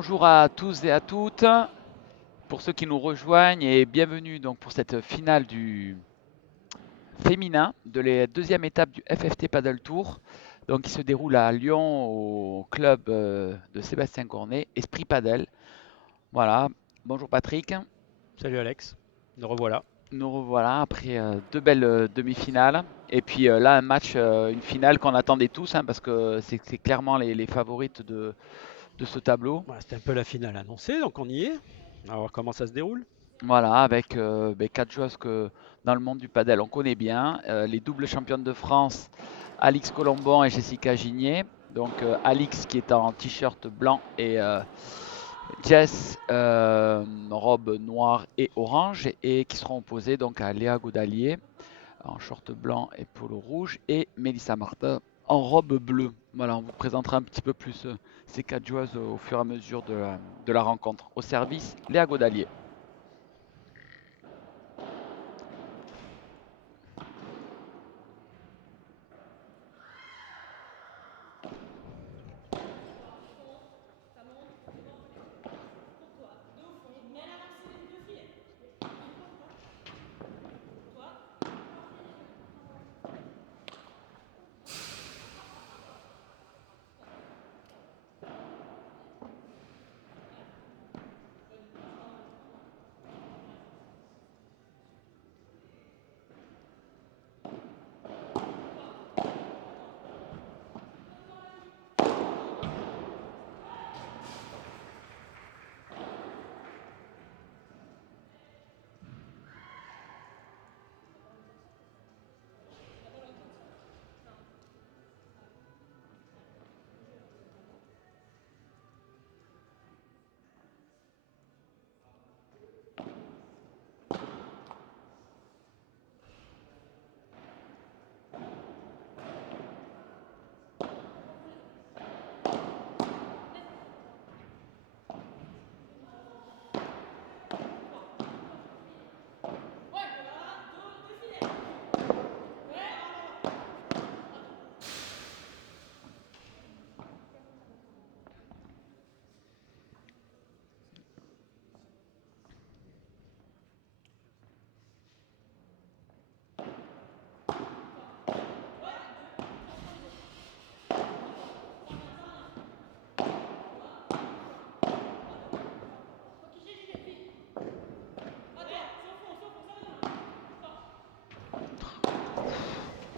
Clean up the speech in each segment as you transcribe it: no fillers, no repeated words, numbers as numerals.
Bonjour à tous et à toutes, pour ceux qui nous rejoignent et bienvenue donc pour cette finale du féminin de la deuxième étape du FFT Paddle Tour, donc qui se déroule à Lyon au club de Sébastien Cornet, Esprit Paddle. Voilà, bonjour Patrick, Salut Alex, nous revoilà. nous revoilà après deux belles demi-finales et puis là un match, une finale qu'on attendait tous hein, parce que c'est clairement les favorites de ce tableau. Voilà, c'était un peu la finale annoncée, donc on y est. On va voir comment ça se déroule. Voilà, avec quatre joueuses que dans le monde du padel on connaît bien, les doubles championnes de France, Alix Colombon et Jessica Gigné. Donc Alix qui est en t-shirt blanc et Jess robe noire et orange et qui seront opposées donc à Léa Godalier en short blanc et polo rouge et Mélissa Martin en robe bleue. Voilà, on vous présentera un petit peu plus ces quatre joueuses au fur et à mesure de la rencontre. Au service, Léa Godalier.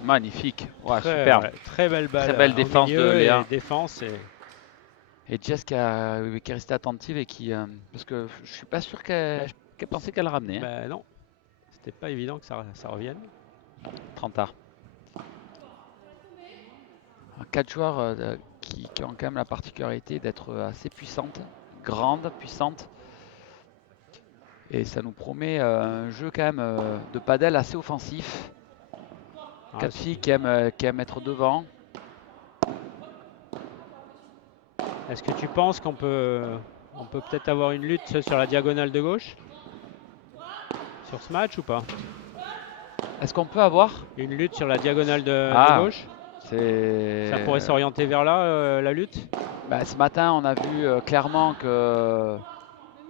Magnifique, ouais, Très, superbe. ouais, très belle balle Très belle au défense de milieu et Léa. défense. Et Jess qui est restée attentive et qui. Parce que je suis pas sûr Ouais, qu'elle pensait qu'elle ramenait. Hein. ben non, c'était pas évident que ça revienne. 30 arts. Quatre joueurs qui ont quand même la particularité d'être assez puissantes, grandes, puissantes. Et ça nous promet un jeu quand même de padel assez offensif. Ah, Quatre filles qui aiment être devant. est-ce que tu penses on peut peut-être avoir une lutte sur la diagonale de gauche sur ce match ou pas? Est-ce qu'on peut avoir. Une lutte sur la diagonale de Ah, gauche? Ça pourrait c'est. s'orienter vers là, la lutte? Bah, ce matin, on a vu clairement que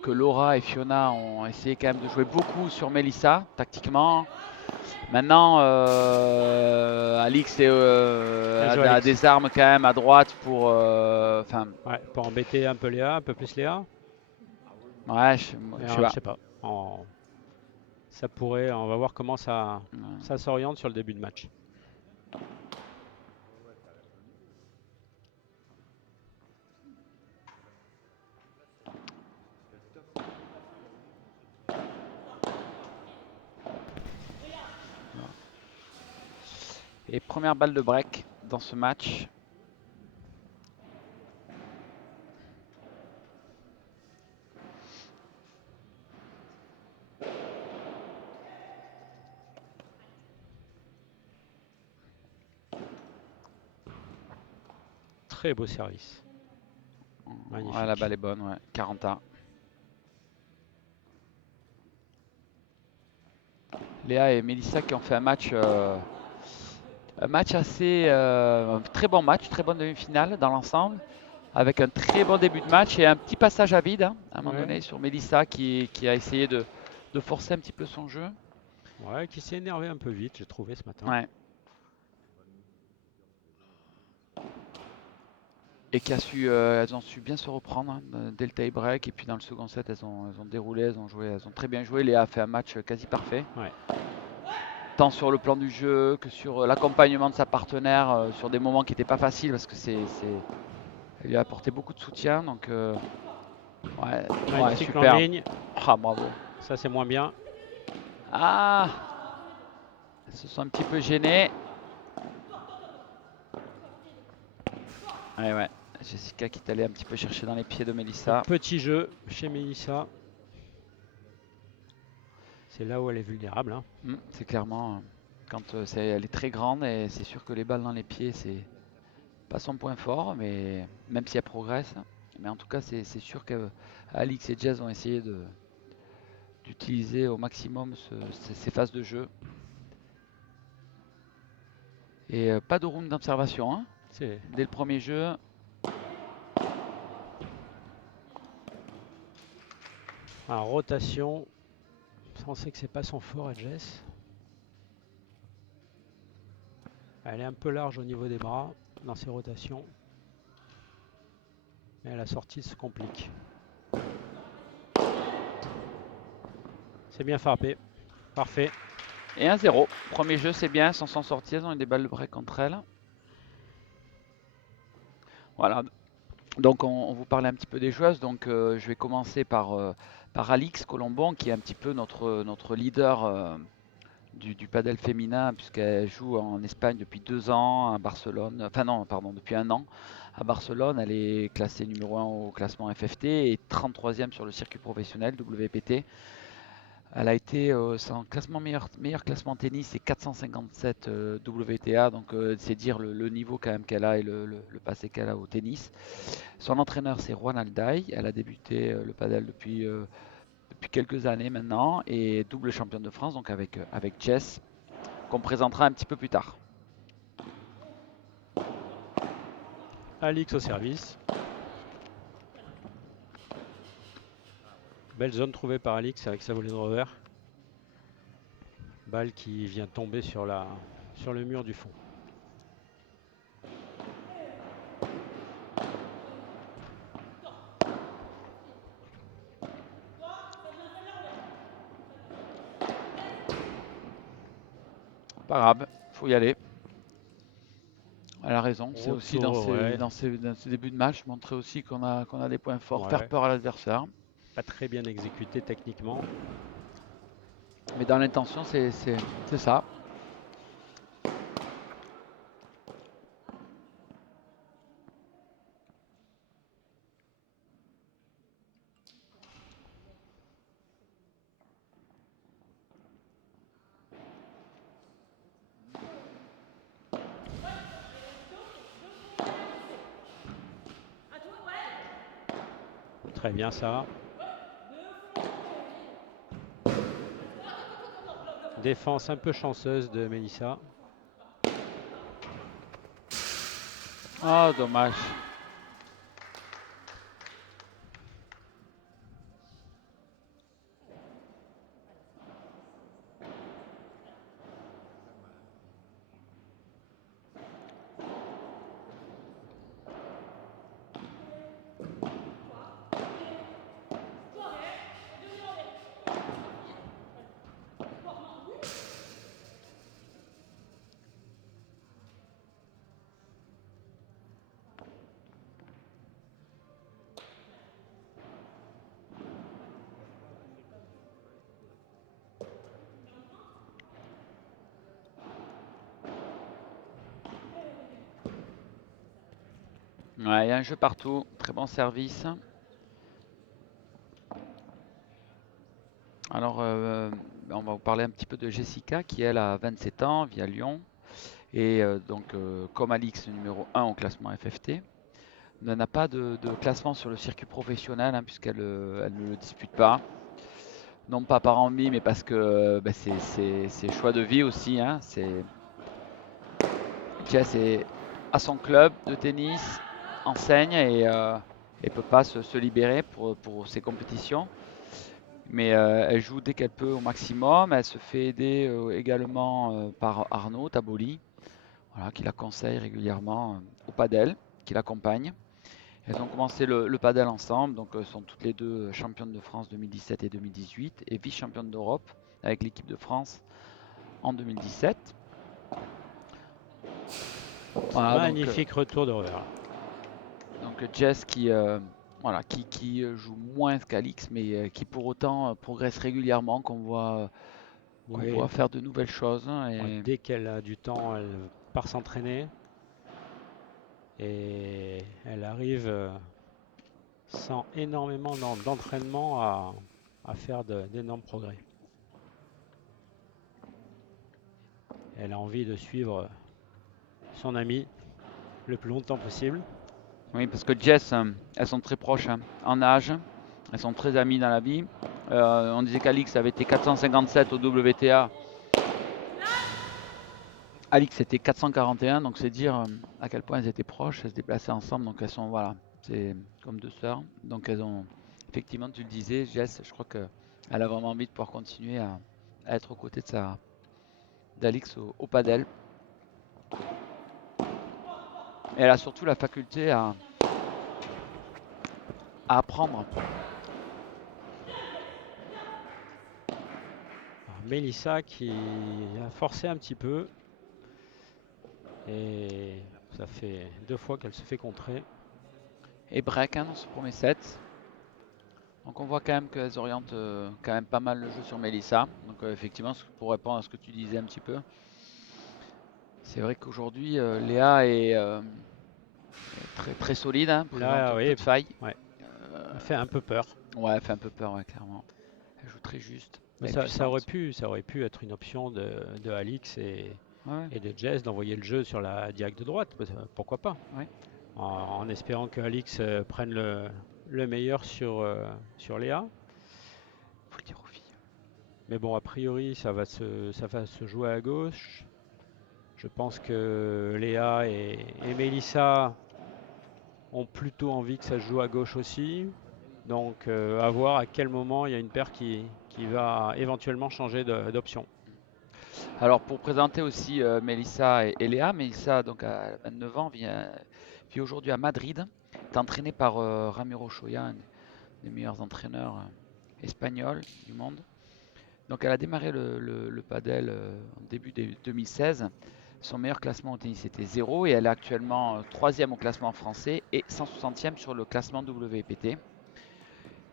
Laura et Fiona ont essayé quand même de jouer beaucoup sur Melissa, tactiquement. Maintenant, Alix Bien joué a Alex. des armes quand même à droite pour. Enfin, Ouais, pour embêter un peu Léa, un peu plus Léa. ouais, Mais je sais je pas. sais pas. Ça pourrait, on va voir comment ça s'oriente sur le début de match. Et première balle de break dans ce match. Très beau service. Ouais, la Magnifique. balle est bonne, ouais. 40 ans. Léa et Melissa qui ont fait un match assez. Un très bon match, très bonne demi-finale dans l'ensemble. avec un très bon début de match et un petit passage à vide, hein, à un moment Ouais, donné, sur Mélissa qui a essayé de forcer un petit peu son jeu. ouais, qui s'est énervé un peu vite, j'ai trouvé ce matin. Ouais. Et elles ont su bien se reprendre, hein, dès le tie-break. Et puis dans le second set, elles ont déroulé, elles ont très bien joué. Léa a fait un match quasi parfait, Ouais. tant sur le plan du jeu que sur l'accompagnement de sa partenaire, sur des moments qui n'étaient pas faciles parce que elle lui a apporté beaucoup de soutien. Donc, ouais, ouais, Magnifique en super. ligne. Ah, bravo. Ça, c'est moins bien. Ah, elles se sont un petit peu gênées. Ouais, ouais. Jessica qui est allée un petit peu chercher dans les pieds de Le Mélissa. petit jeu chez Mélissa. C'est là où elle est vulnérable, hein. C'est clairement, quand elle est très grande et c'est sûr que les balles dans les pieds, c'est pas son point fort, mais même si elle progresse. Mais en tout cas, c'est sûr qu'Alix et Jazz ont essayé d'utiliser au maximum ces phases de jeu. Et pas de round d'observation, hein. C'est Dès le premier jeu. en rotation. On sait que c'est pas son fort à Jess. Elle est un peu large au niveau des bras dans ses rotations. Mais la sortie se complique. C'est bien frappé. Parfait. Et 1-0. Premier jeu, c'est bien, sans s'en sortir. Elles ont eu des balles de break entre elles. Voilà. Donc, on vous parlait un petit peu des joueuses. Donc, je vais commencer par Alix Colombon, qui est un petit peu notre leader du padel féminin, puisqu'elle joue en Espagne depuis 2 ans, à Barcelone. Enfin, non, pardon, depuis 1 an. À Barcelone, elle est classée numéro 1 au classement FFT et 33e sur le circuit professionnel WPT. Elle a été, son classement meilleur classement tennis, c'est 457 WTA, donc c'est dire le niveau quand même qu'elle a et le passé qu'elle a au tennis. Son entraîneur, c'est Juan Alday. Elle a débuté le padel depuis quelques années maintenant et double championne de France, donc avec Jess, qu'on présentera un petit peu plus tard. Alix au service. Belle zone trouvée par Alix avec sa volée de revers. Balle qui vient tomber sur le mur du fond. Pas grave, faut y aller. Elle a raison, c'est aussi Retour, ouais. dans ces débuts de match, montrer aussi qu'on a des points forts, faire Ouais. peur à l'adversaire. Pas très bien exécuté techniquement. Mais dans l'intention, c'est ça. Très bien ça. Défense un peu chanceuse de Mélissa. Ah, dommage. Ouais, il y a un jeu partout, très bon service. Alors, on va vous parler un petit peu de Jessica qui, elle, a 27 ans, vit à Lyon. Et donc, comme Alix, numéro 1 au classement FFT, n'a pas de classement sur le circuit professionnel, hein, elle ne le dispute pas. Non pas par envie, mais parce que c'est choix de vie aussi, hein. Jess est à son club de tennis enseigne et ne peut pas se libérer pour ces compétitions. Mais elle joue dès qu'elle peut au maximum. Elle se fait aider également par Arnaud Taboli, voilà, qui la conseille régulièrement au padel, qui l'accompagne. Elles ont commencé le padel ensemble, donc sont toutes les deux championnes de France 2017 et 2018 et vice-championnes d'Europe avec l'équipe de France en 2017. Voilà, Magnifique retour de revers. donc Jess voilà, qui joue moins qu'Alix, mais qui pour autant progresse régulièrement, qu'on Oui. voit faire de nouvelles choses. Et Dès qu'elle a du temps, elle part s'entraîner. Et elle arrive sans énormément d'entraînement à faire d'énormes progrès. Elle a envie de suivre son amie le plus longtemps possible. oui, parce que Jess, elles sont très proches en âge, elles sont très amies dans la vie. On disait qu'Alix avait été 457 au WTA. Alix était 441, donc c'est dire à quel point elles étaient proches, elles se déplaçaient ensemble, donc elles sont, voilà, c'est comme deux sœurs. Donc elles ont, effectivement, tu le disais, Jess, je crois qu'elle a vraiment envie de pouvoir continuer à être aux côtés d'Alix au padel. Et elle a surtout la faculté à apprendre. Alors, Mélissa qui a forcé un petit peu. Et ça fait 2 fois qu'elle se fait contrer. Et break dans ce premier set. Donc on voit quand même qu'elles orientent quand même pas mal le jeu sur Melissa. Donc effectivement, pour répondre à ce que tu disais un petit peu, c'est vrai qu'aujourd'hui Léa est très, très solide, présente Là, peu oui, de failles. ouais, Euh, elle fait un peu peur. ouais, elle fait un peu peur, ouais, clairement. Elle joue très juste, Mais elle est ça aurait puissante. pu être une option de Alix Ouais, et de Jess d'envoyer le jeu sur la diagonale de droite. Pourquoi pas? ouais. En espérant que Alix prenne le meilleur sur Léa. Faut le dire aux filles. Mais bon, a priori, ça va se jouer à gauche. Je pense que Léa et Mélissa ont plutôt envie que ça se joue à gauche aussi. Donc à voir à quel moment il y a une paire qui va éventuellement changer d'option. Alors pour présenter aussi Mélissa et Léa, Mélissa donc à 29 ans vit aujourd'hui à Madrid, est entraînée par Ramiro Choya, un des meilleurs entraîneurs espagnols du monde. Donc elle a démarré le padel en début 2016. Son meilleur classement au tennis était 0 et elle est actuellement 3e au classement français et 160e sur le classement WPT.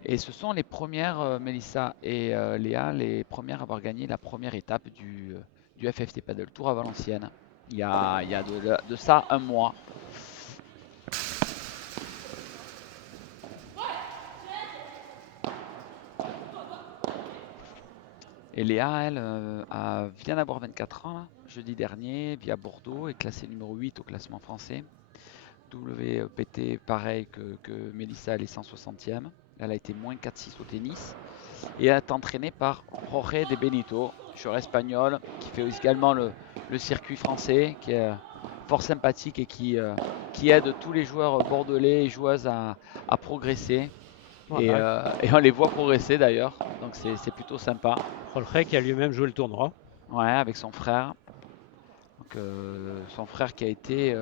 Et ce sont les premières, Mélissa et Léa, les premières à avoir gagné la première étape du FFT Padel Tour à Valenciennes. Il y a de ça un mois. Et Léa, elle, vient d'avoir 24 ans, là, jeudi dernier, via Bordeaux, est classée numéro 8 au classement français. WPT, pareil que Mélissa, elle est 160e. Elle a été moins 4-6 au tennis. Et elle est entraînée par Jorge de Benito, joueur espagnol, qui fait également le circuit français, qui est fort sympathique et qui aide tous les joueurs bordelais et joueuses à progresser. Voilà, Et on les voit progresser d'ailleurs, donc c'est plutôt sympa. Rolfrey qui a lui-même joué le tournoi. Ouais, avec son frère. Donc, son frère qui a été,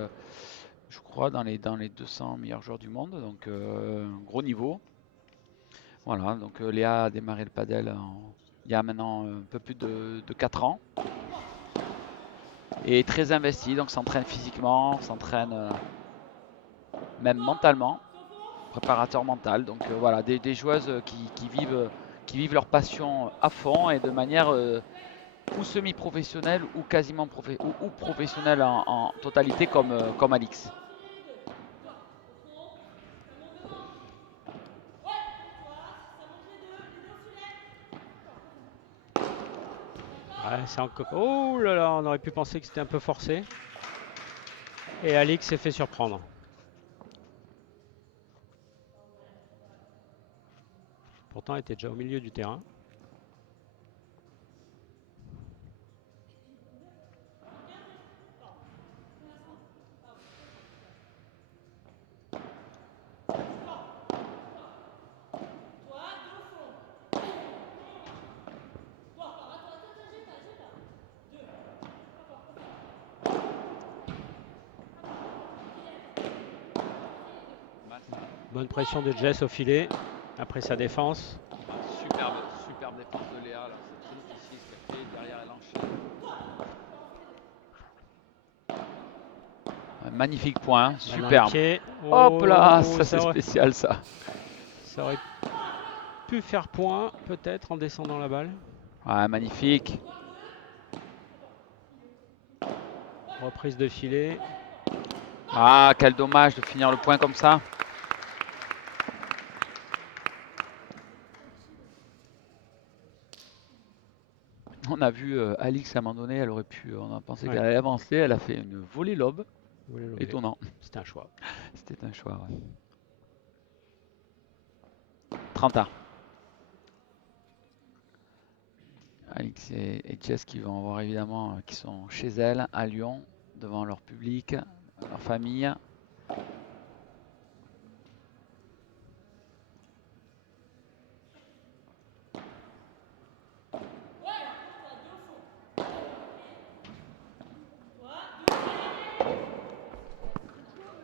je crois, dans les 200 meilleurs joueurs du monde, donc un gros niveau. Voilà, donc Léa a démarré le padel il y a maintenant un peu plus de 4 ans. Et est très investi, donc s'entraîne physiquement, s'entraîne même mentalement, préparateur mental. Donc voilà, des joueuses qui vivent leur passion à fond et de manière ou semi-professionnelle ou quasiment ou professionnelle en totalité comme Alix. Ouais, c'est encore... Oh là là, on aurait pu penser que c'était un peu forcé. Et Alix s'est fait surprendre. Pourtant, elle était déjà au milieu du terrain. Bonne pression de Jess au filet. Après sa défense. Superbe défense de Léa. Là. C'est très difficile ce qu'elle fait. Derrière, elle enchaîne. Ouais, magnifique point. Balle dans les Superbe. pieds. Hop là, Oh, ça c'est spécial ça. ça aurait pu faire point, peut-être, en descendant la balle. Ouais, magnifique. Reprise de filet. Ah, quel dommage de finir le point comme ça. On a vu Alix à un moment donné, elle aurait pu, on a pensé qu'elle allait avancer, elle a fait une volée lob. Étonnant. C'était un choix. C'était un choix, ouais. 30 ans. Alix et Jess qui vont voir évidemment, qui sont chez elles, à Lyon, devant leur public, leur famille.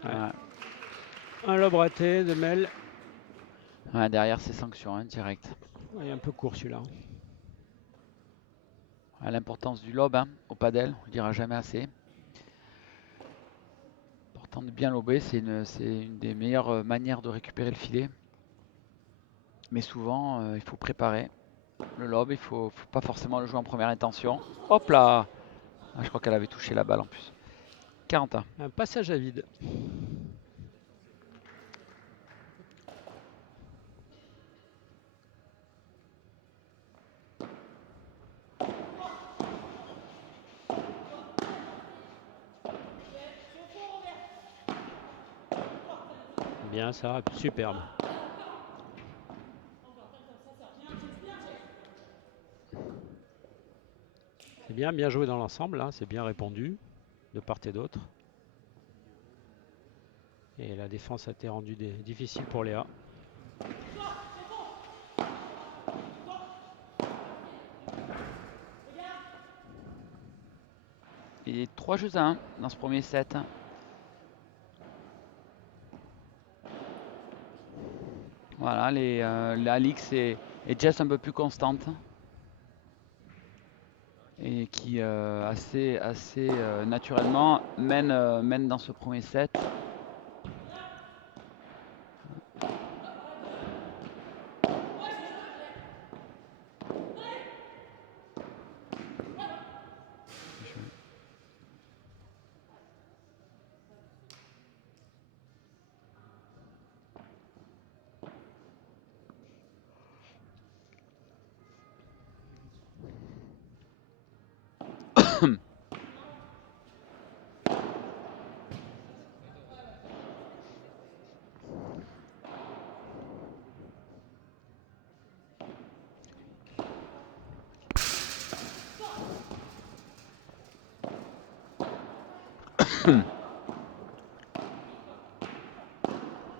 Ouais. Un lob raté de Mel. Ouais, derrière, c'est sanction, hein, direct. Il est un peu court celui-là. L'importance du lob hein, au padel, on ne le dira jamais assez. Important de bien lober, c'est une des meilleures manières de récupérer le filet. Mais souvent, il faut préparer le lob, il ne faut pas forcément le jouer en première intention. Hop là, je crois qu'elle avait touché la balle en plus. 40 ans. Un passage à vide. Bien ça, superbe. C'est bien joué dans l'ensemble, hein, c'est bien répondu de part et d'autre. Et la défense a été rendue difficile pour Léa. Et 3 jeux à 1 dans ce premier set. Voilà, les Alix et Jess un peu plus constantes. Et qui assez naturellement mènent dans ce premier set.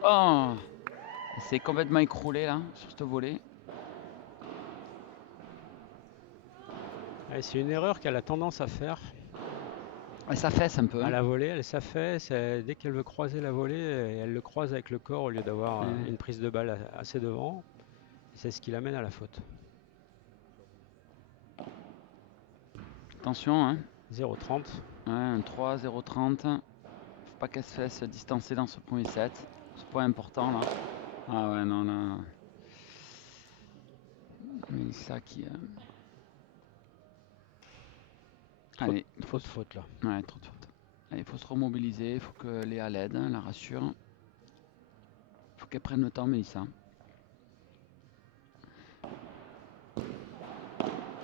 Oh, c'est complètement écroulé là sur cette volée. C'est une erreur qu'elle a tendance à faire. Elle s'affaisse un peu. À la volée, elle s'affaisse. Dès qu'elle veut croiser la volée, elle le croise avec le corps au lieu d'avoir une prise de balle assez devant. C'est ce qui l'amène à la faute. Attention, hein. 0,30. Ouais, un 3, 0,30. Faut pas qu'elle se fasse distancer dans ce premier set. Ce point important là. Ah ouais, non, là. Mais ça qui. Allez, trop de faute là. Ouais, trop de faute. Allez, il faut se remobiliser, il faut que Léa l'aide, la rassure. Il faut qu'elle prenne le temps, Mélissa.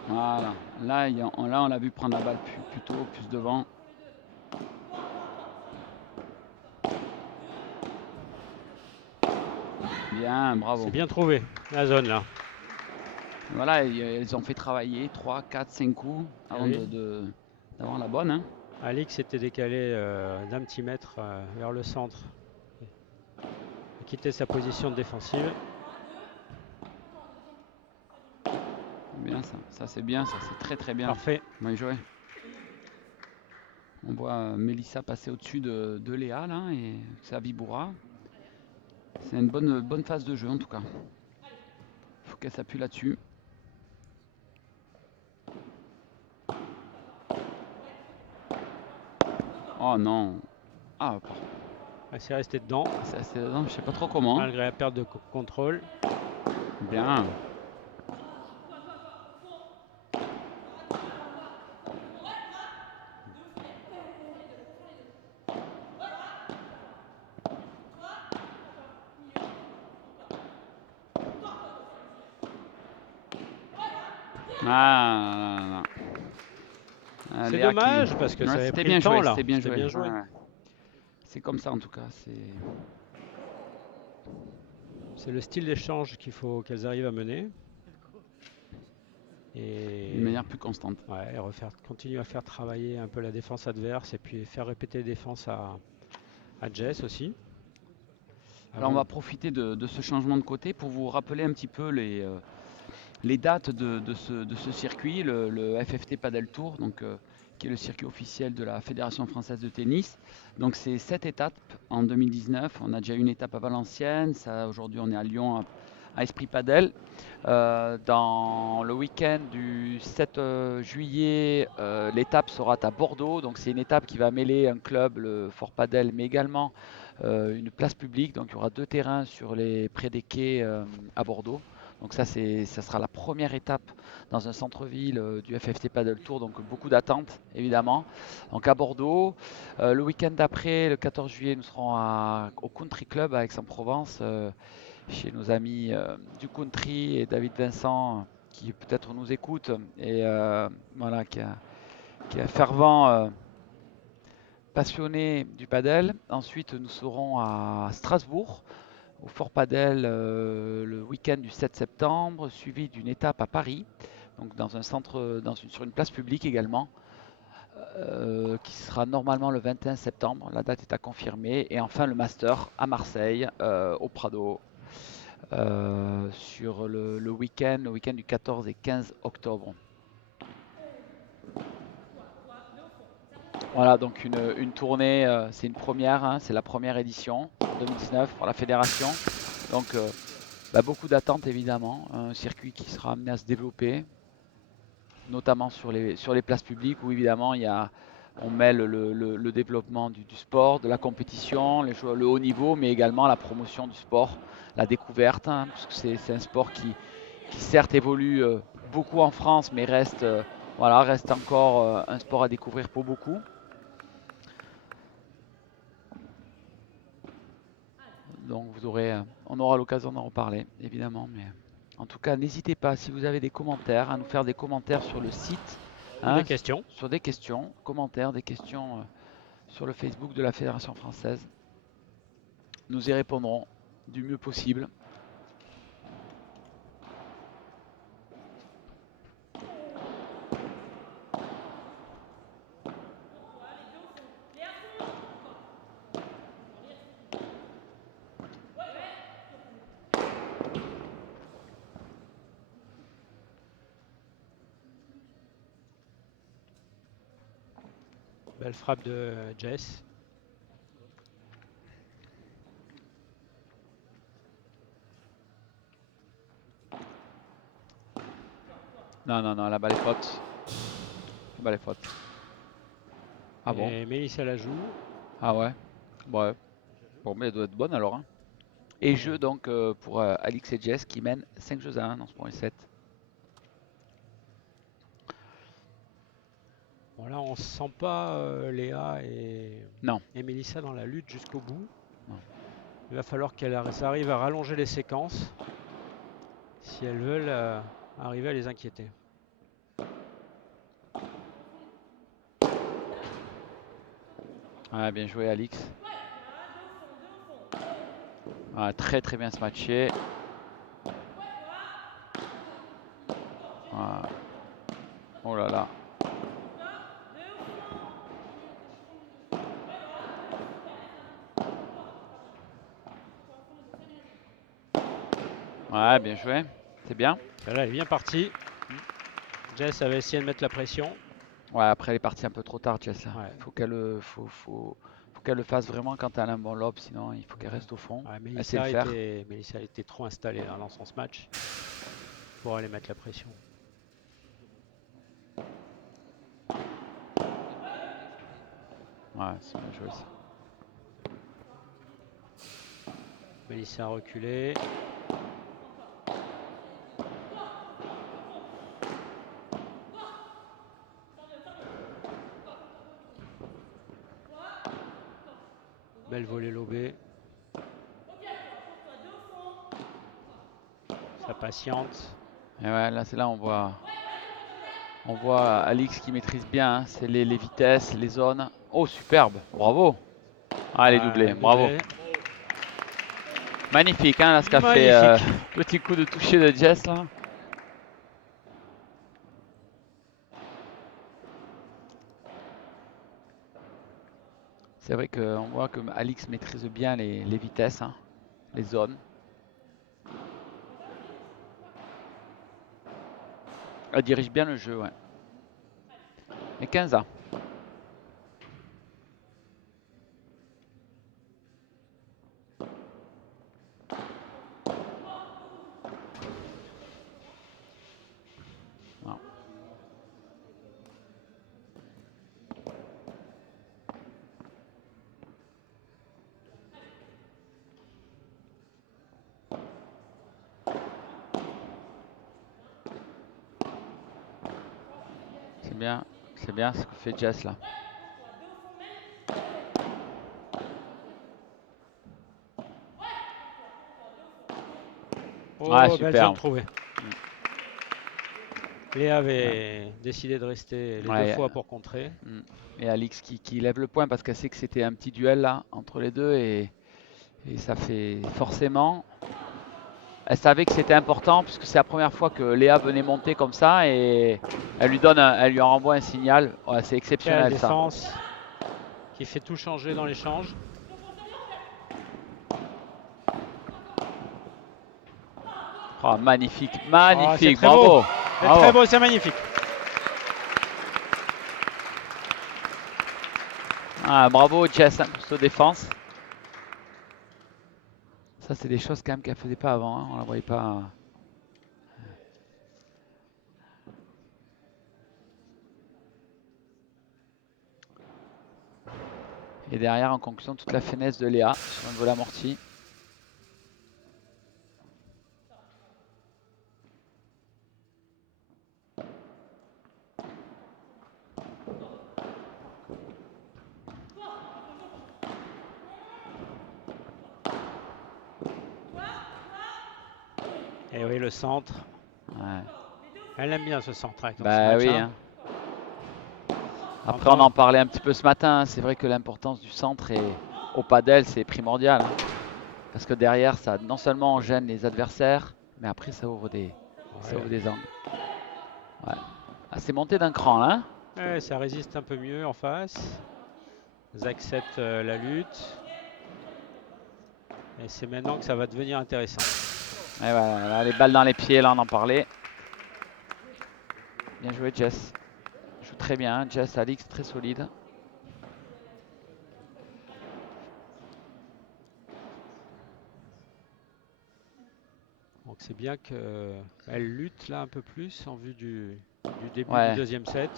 Voilà, là on l'a vu prendre la balle plus tôt, plus devant. Bien, bravo. C'est bien trouvé, la zone là. Voilà, ils ont fait travailler 3, 4, 5 coups avant d'avoir la bonne. Hein. Alix s'était décalé d'un petit mètre vers le centre. Il a quitté sa position défensive. Bien ça c'est bien, ça c'est très bien. Parfait. Bien joué. On voit Mélissa passer au-dessus de Léa là et ça viboura. C'est une bonne phase de jeu en tout cas. Il faut qu'elle s'appuie là-dessus. Oh non. Ah, pardon. C'est resté dedans, C'est resté dedans, je sais pas trop comment. malgré la perte de contrôle. Bien. Ah, C'est Léa qui... dommage parce que ça Ouais, avait c'était pris le bien temps joué, là. c'était bien C'était joué. bien joué. Ouais. C'est comme ça en tout cas. C'est le style d'échange qu'il faut qu'elles arrivent à mener. D'une Et, manière plus constante. ouais, et continuer à faire travailler un peu la défense adverse et puis faire répéter les défenses à Jess aussi. Alors on va profiter de ce changement de côté pour vous rappeler un petit peu les dates de ce circuit, le FFT Padel Tour, donc, qui est le circuit officiel de la Fédération française de tennis. Donc c'est 7 étapes en 2019. On a déjà une étape à Valenciennes. Aujourd'hui on est à Lyon à Esprit Padel. Dans le week-end du 7 juillet, l'étape sera à Bordeaux. Donc c'est une étape qui va mêler un club, le Fort Padel, mais également une place publique. Donc il y aura 2 terrains près des quais à Bordeaux. Donc ça sera la première étape dans un centre-ville du FFT Paddle Tour. Donc beaucoup d'attentes évidemment. Donc à Bordeaux. Le week-end d'après, le 14 juillet, nous serons au Country Club à Aix-en-Provence. Chez nos amis du country et David Vincent qui peut-être nous écoute et voilà, qui est un fervent passionné du padel. Ensuite, nous serons à Strasbourg au Fort Padel le week-end du 7 septembre, suivi d'une étape à Paris, donc dans un centre, sur une place publique également, qui sera normalement le 21 septembre. La date est à confirmer. Et enfin le Master à Marseille, au Prado, sur le week-end du 14 et 15 octobre. Voilà, donc une tournée, c'est une première, hein, c'est la première édition en 2019 pour la fédération. Donc beaucoup d'attentes évidemment, un circuit qui sera amené à se développer, notamment sur les places publiques où évidemment on mêle le développement du sport, de la compétition, le haut niveau, mais également la promotion du sport, la découverte, hein, parce que c'est un sport qui certes évolue beaucoup en France, mais reste encore un sport à découvrir pour beaucoup. Donc on aura l'occasion d'en reparler, évidemment. Mais en tout cas, n'hésitez pas, si vous avez des commentaires, à nous faire des commentaires sur le site, Ou des hein, questions. sur des questions, commentaires, des questions sur le Facebook de la Fédération française. Nous y répondrons du mieux possible. Belle frappe de Jess. Non, la balle est faute. La balle est faute. Ah bon? Et Mélissa la joue. Ah ouais? Ouais. Bon, mais elle doit être bonne alors, hein. Et jeu donc pour Alix et Jess qui mènent 5 jeux à 1 dans ce premier set. Bon, là, on ne sent pas Léa Non. et Mélissa dans la lutte jusqu'au bout. Non. Il va falloir qu'elles arrivent à rallonger les séquences si elles veulent arriver à les inquiéter. Ouais, bien joué Alix. Ouais, très très bien se matcher. Ouais. Oh là là. Ouais, bien joué. C'est bien. Là, elle est bien partie. Jess avait essayé de mettre la pression. Ouais, après elle est partie un peu trop tard, Jess. Ouais. Faut qu'elle le fasse vraiment quand elle a un bon lob, sinon il faut qu'elle Ouais. reste au fond. Ouais, Elle sait le faire. Mélissa était trop installée là, dans ce match pour aller mettre la pression. Ouais, c'est bien joué ça. Mélissa a reculé. Belle volée lobée. Ça patiente. Et ouais, là, c'est là on voit Alix qui maîtrise bien, hein. C'est les vitesses, les zones. Oh, superbe, bravo. Ah, les doublés, Le bravo. doublé. Magnifique, hein, là, ce qu'a fait Magnifique. petit coup de toucher de Jess, là. C'est vrai qu'on voit que Alix maîtrise bien les vitesses, hein, les zones. Elle dirige bien le jeu, ouais. Mais 15 ans. Non. C'est bien ce que fait Jess là. Ah, Oh, belle zone superbe. trouvée. Léa avait décidé de rester les deux Ouais, fois pour contrer. et Alix qui lève le point parce qu'elle sait que c'était un petit duel là entre les deux et ça fait forcément. Elle savait que c'était important puisque c'est la première fois que Léa venait monter comme ça et elle lui renvoie un signal. Ouais, c'est Belle exceptionnel ça. défense qui fait tout changer dans l'échange. Oh, magnifique, Oh, c'est magnifique, très beau. bravo. C'est Bravo. très beau, c'est magnifique. Ah, bravo Jess hein, pour cette défense. Ça c'est des choses quand même qu'elle faisait pas avant, hein. On la voyait pas. Et derrière en conclusion toute la finesse de Léa sur un vol amorti. Et oui, le centre. Ouais. Elle aime bien ce centre dans ce Bah match. oui. Hein. Hein. Après on en parlait un petit peu ce matin, hein. C'est vrai que l'importance du centre au padel c'est primordial. Hein. Parce que derrière ça non seulement on gêne les adversaires, mais après ça ouvre des angles. Ouais. Ah, c'est monté d'un cran là. Hein. Ouais, ça résiste un peu mieux en face. Ils acceptent la lutte. Et c'est maintenant que ça va devenir intéressant. Et voilà, là, les balles dans les pieds, là on en parlait. Bien joué Jess. Joue très bien, hein. Jess, Alix, très solide. Donc c'est bien qu'elle lutte là un peu plus en vue du début du Ouais. deuxième set.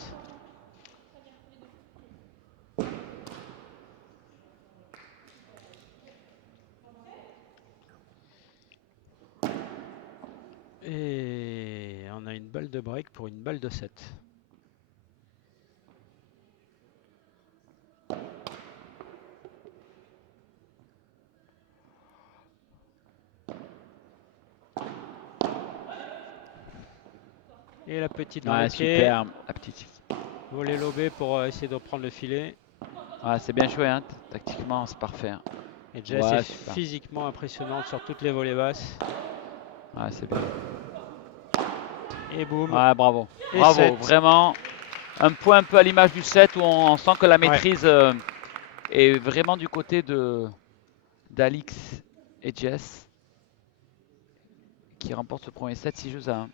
Et on a une balle de break pour une balle de set. Et la petite dans les Ouais, pieds. super, la petite. Volet lobé pour essayer de reprendre le filet. Ouais, c'est bien joué, hein. Tactiquement, c'est parfait. Hein. Et Jess est Ouais, super. physiquement impressionnante sur toutes les volées basses. Ouais, c'est bien. Et boum. Ouais, bravo. Et Bravo, 7. vraiment. Un point un peu à l'image du set où on sent que la Ouais. maîtrise est vraiment du côté d'Alix et Jess qui remportent ce premier set 6 jeux à 1.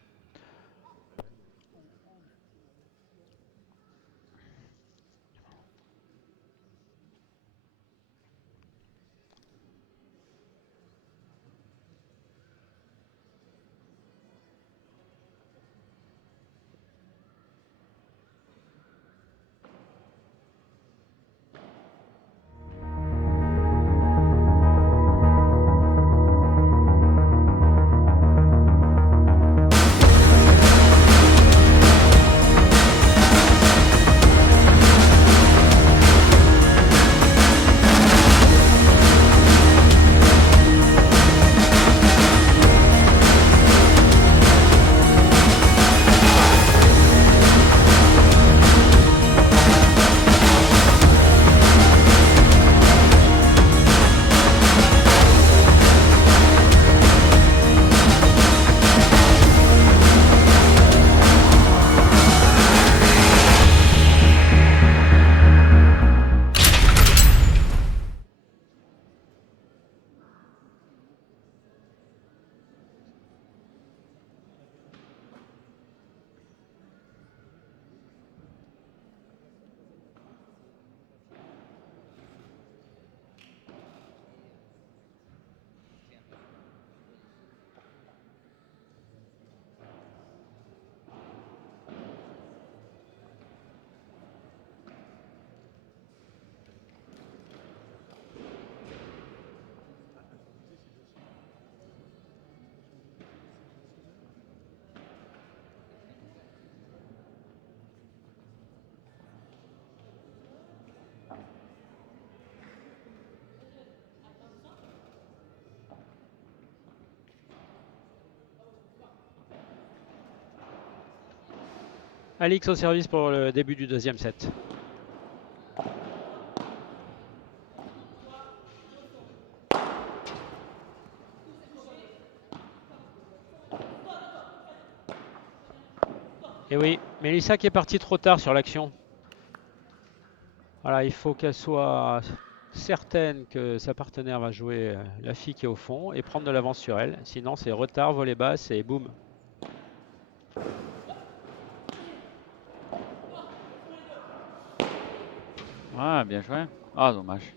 Alix au service pour le début du deuxième set. Et oui, Mélissa qui est partie trop tard sur l'action. Voilà, il faut qu'elle soit certaine que sa partenaire va jouer la fille qui est au fond et prendre de l'avance sur elle. Sinon, c'est retard, volée basse et boum. Ouais, bien joué. Ah, dommage.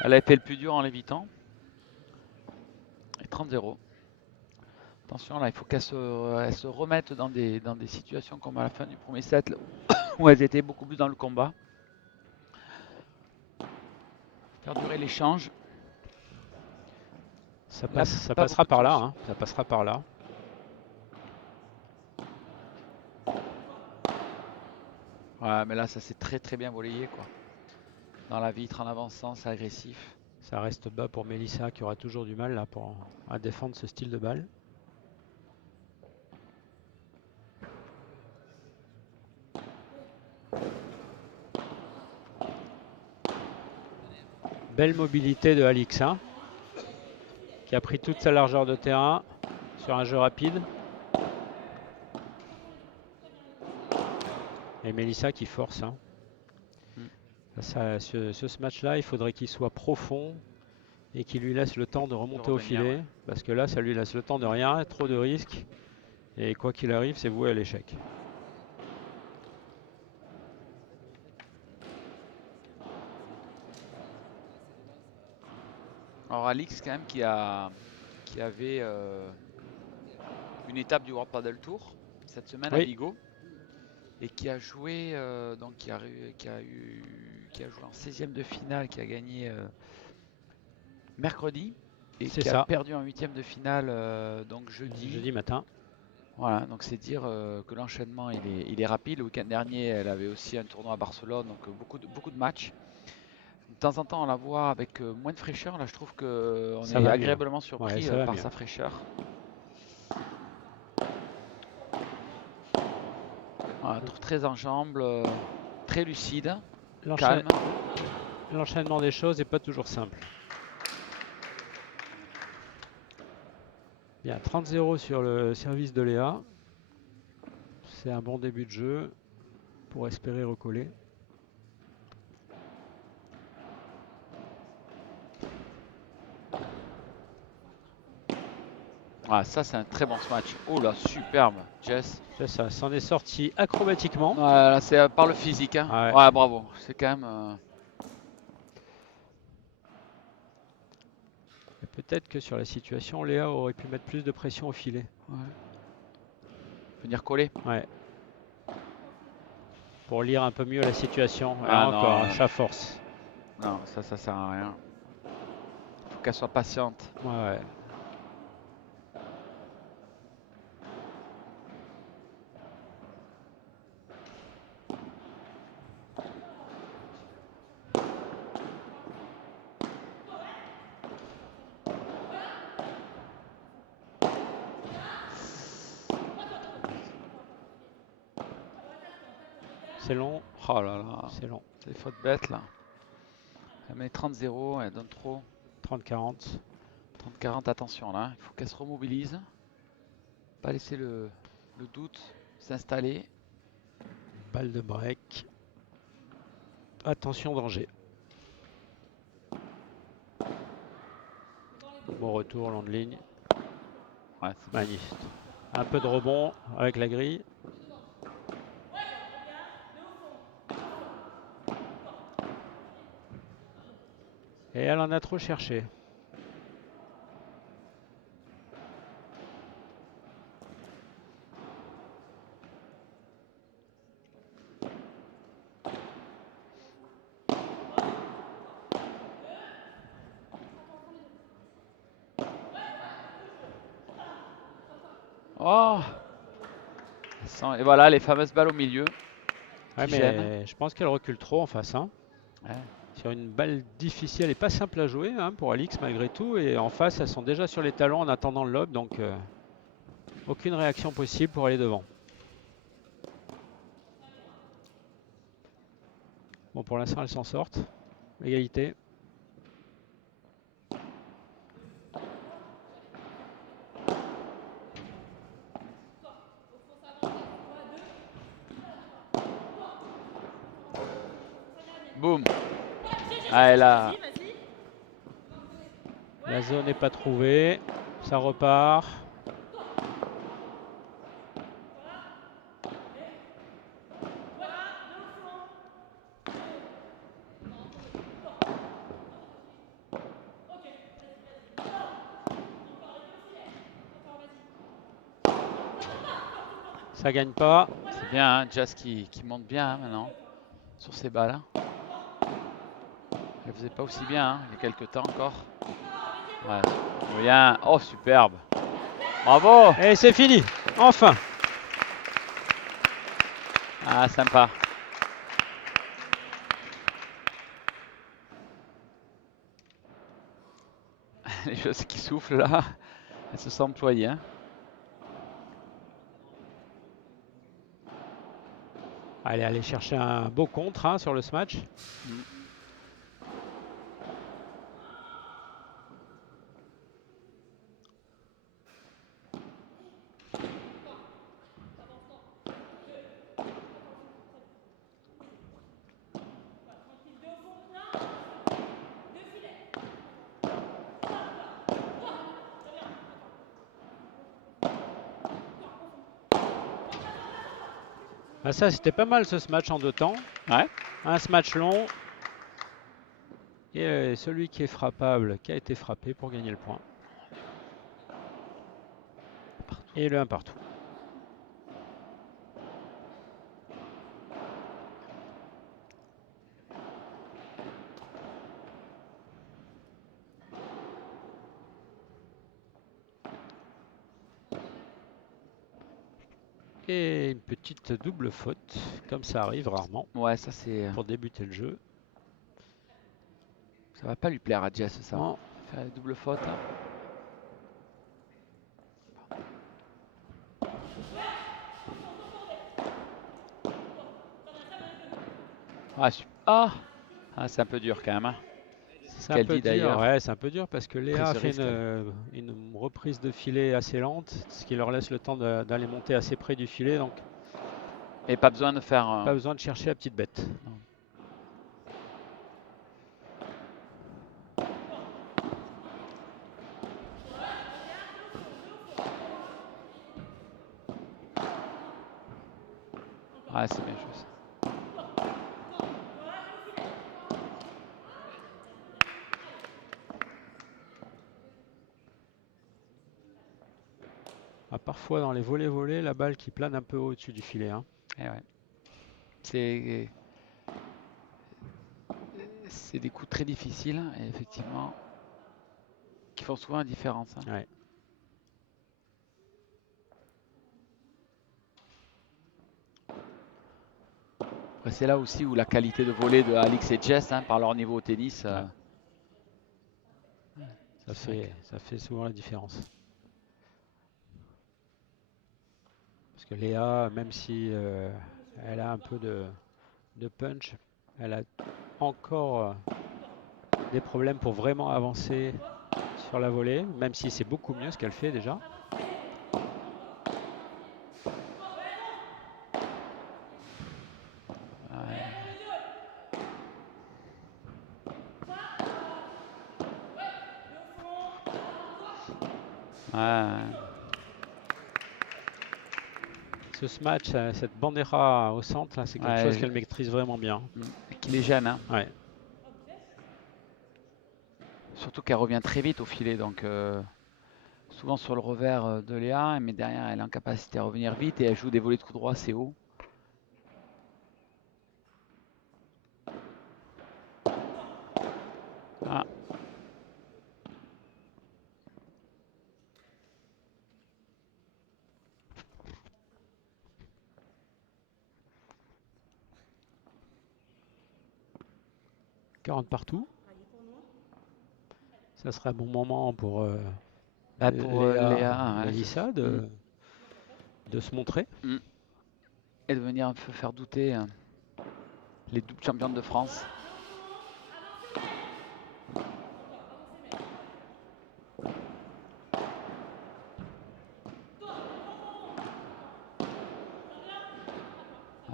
Elle a fait le plus dur en l'évitant. Et 30-0. Attention, là, il faut elle se remette dans des situations comme à la fin du premier set, là, où elles étaient beaucoup plus dans le combat. Faire durer l'échange. Ça Là, pas passera beaucoup de par là, sauce. hein. Ça passera par là. Ouais, mais là, ça s'est très très bien volleyé, quoi. Dans la vitre, en avançant, c'est agressif. Ça reste bas pour Mélissa qui aura toujours du mal là à défendre ce style de balle. Belle mobilité de Alix, hein, qui a pris toute sa largeur de terrain sur un jeu rapide. Et Mélissa qui force, hein. Ce match-là, il faudrait qu'il soit profond et qu'il lui laisse le temps de remonter au filet. Ouais. Parce que là, ça lui laisse le temps de rien, trop de risques. Et quoi qu'il arrive, c'est voué à l'échec. Alors Alix, quand même, qui avait une étape du World Padel Tour cette semaine à Oui, Vigo et qui a joué donc qui a joué en 16e de finale, qui a gagné mercredi et c'est qui a ça. perdu en 8e de finale donc jeudi. Jeudi matin. Voilà, donc c'est dire que l'enchaînement il est rapide. Le week-end dernier, elle avait aussi un tournoi à Barcelone, donc beaucoup de matchs. De temps en temps, on la voit avec moins de fraîcheur. Là, je trouve qu'on Ça est va mieux. agréablement Ouais, surpris ça va par mieux. sa fraîcheur. Voilà, très en jambes, très lucide, calme. L'enchaînement des choses n'est pas toujours simple. Bien, 30-0 sur le service de Léa. C'est un bon début de jeu pour espérer recoller. Ah, ça, c'est un très bon match. Oh là, superbe, Jess. C'est ça, s'en est sorti acrobatiquement. Voilà, c'est par le physique. Hein. Ouais. Ouais, bravo. C'est quand même. Et peut-être que sur la situation, Léa aurait pu mettre plus de pression au filet. Ouais. Venir coller. Ouais. Pour lire un peu mieux la situation. Et Ah encore, non, un chat force. non, ça sert à rien. Faut qu'elle soit patiente. Ouais. C'est long. Oh là là, C'est long. c'est des fautes bêtes là. Elle met 30-0, elle donne trop. 30-40. 30-40, attention là. Il faut qu'elle se remobilise. Pas laisser le doute s'installer. Balle de break. Attention, danger. Bon retour, long de ligne. Ouais, Magnifique. Un peu de rebond avec la grille. Et elle en a trop cherché. Oh. Et voilà les fameuses balles au milieu. Ouais, Qui mais gênent. je pense qu'elle recule trop en face, hein. Ouais. Sur une balle difficile et pas simple à jouer, hein, pour Alix malgré tout. Et en face, elles sont déjà sur les talons en attendant le lob. Donc aucune réaction possible pour aller devant. Bon, pour l'instant, elles s'en sortent. Égalité. Boum. Ah, elle a... La zone n'est pas trouvée. Ça repart. Ça gagne pas. C'est bien, hein, Jazz qui monte bien hein, maintenant sur ces balles. Hein. Elle faisait pas aussi bien hein, il y a quelques temps encore. Ouais, bien. Oh, superbe. Bravo. Et c'est fini. Enfin. Ah, sympa. Les choses qui soufflent là, elles se sont employées. Hein. Allez, aller chercher un beau contre hein, sur le smash. Mm. Ah, ça, c'était pas mal ce smash en 2 temps. Ouais. Un smash long. Et celui qui est frappable, qui a été frappé pour gagner le point. Et le 1 partout. Et une petite double faute, comme ça arrive rarement Ouais, ça c'est. pour débuter le jeu. Ça va pas lui plaire à Jess ça. Non. Faire une double faute. Hein. Ah, ah, c'est un peu dur quand même. Hein. C'est ce C'est un qu'elle peu dit dur, d'ailleurs. ouais, c'est un peu dur parce que Léa Prise a de fait risque. une reprise de filet assez lente, ce qui leur laisse le temps d'aller monter assez près du filet, donc Et pas besoin de faire. pas besoin de chercher la petite bête. Non. Ah, c'est bien joué ça. Ah, parfois dans les volets, la balle qui plane un peu au-dessus du filet. Hein. Et ouais. C'est c'est des coups très difficiles et effectivement qui font souvent la différence. Hein. Ouais. Après, c'est là aussi où la qualité de volée de Alix et Jess, hein, par leur niveau au tennis, Ouais. c'est vrai que- Ça fait souvent la différence. Parce que Léa, même si elle a un peu de punch, elle a encore des problèmes pour vraiment avancer sur la volée, même si c'est beaucoup mieux ce qu'elle fait déjà. ouais. Ouais, Ce smash, cette bandera au centre, c'est quelque chose ouais, qu'elle maîtrise vraiment bien. qui les gêne. Hein. Ouais. Surtout qu'elle revient très vite au filet, donc souvent sur le revers de Léa, mais derrière elle est en capacité à revenir vite et elle joue des volées de coup droit assez haut. Ah. « 40 partout. Ça serait un bon moment pour Bah, pour Léa Léa, ouais, Mélissa de se montrer. mm. Et de venir un peu faire douter. les doubles championnes de France.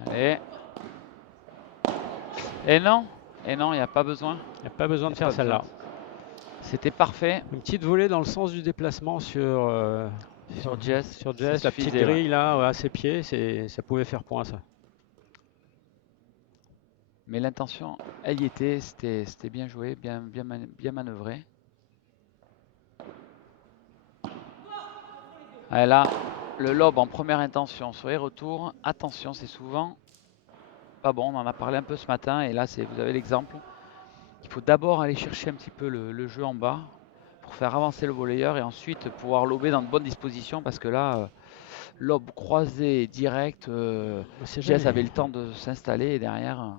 Allez. Et non, il n'y a pas besoin. Il n'y a pas besoin de Y a faire pas besoin. celle-là. C'était parfait. Une petite volée dans le sens du déplacement sur Jess, sur ça Jess, la petite suffisait, ouais. grille là, à ses pieds, ça pouvait faire point ça. Mais l'intention, elle y était, c'était bien joué, bien manœuvré. Et là, le lob en première intention sur les retours, attention, c'est souvent pas bon, on en a parlé un peu ce matin, et là, vous avez l'exemple. Il faut d'abord aller chercher un petit peu le jeu en bas pour faire avancer le volleyeur et ensuite pouvoir lober dans de bonnes dispositions, parce que là, lob croisé direct, Jess avait le temps de s'installer et derrière.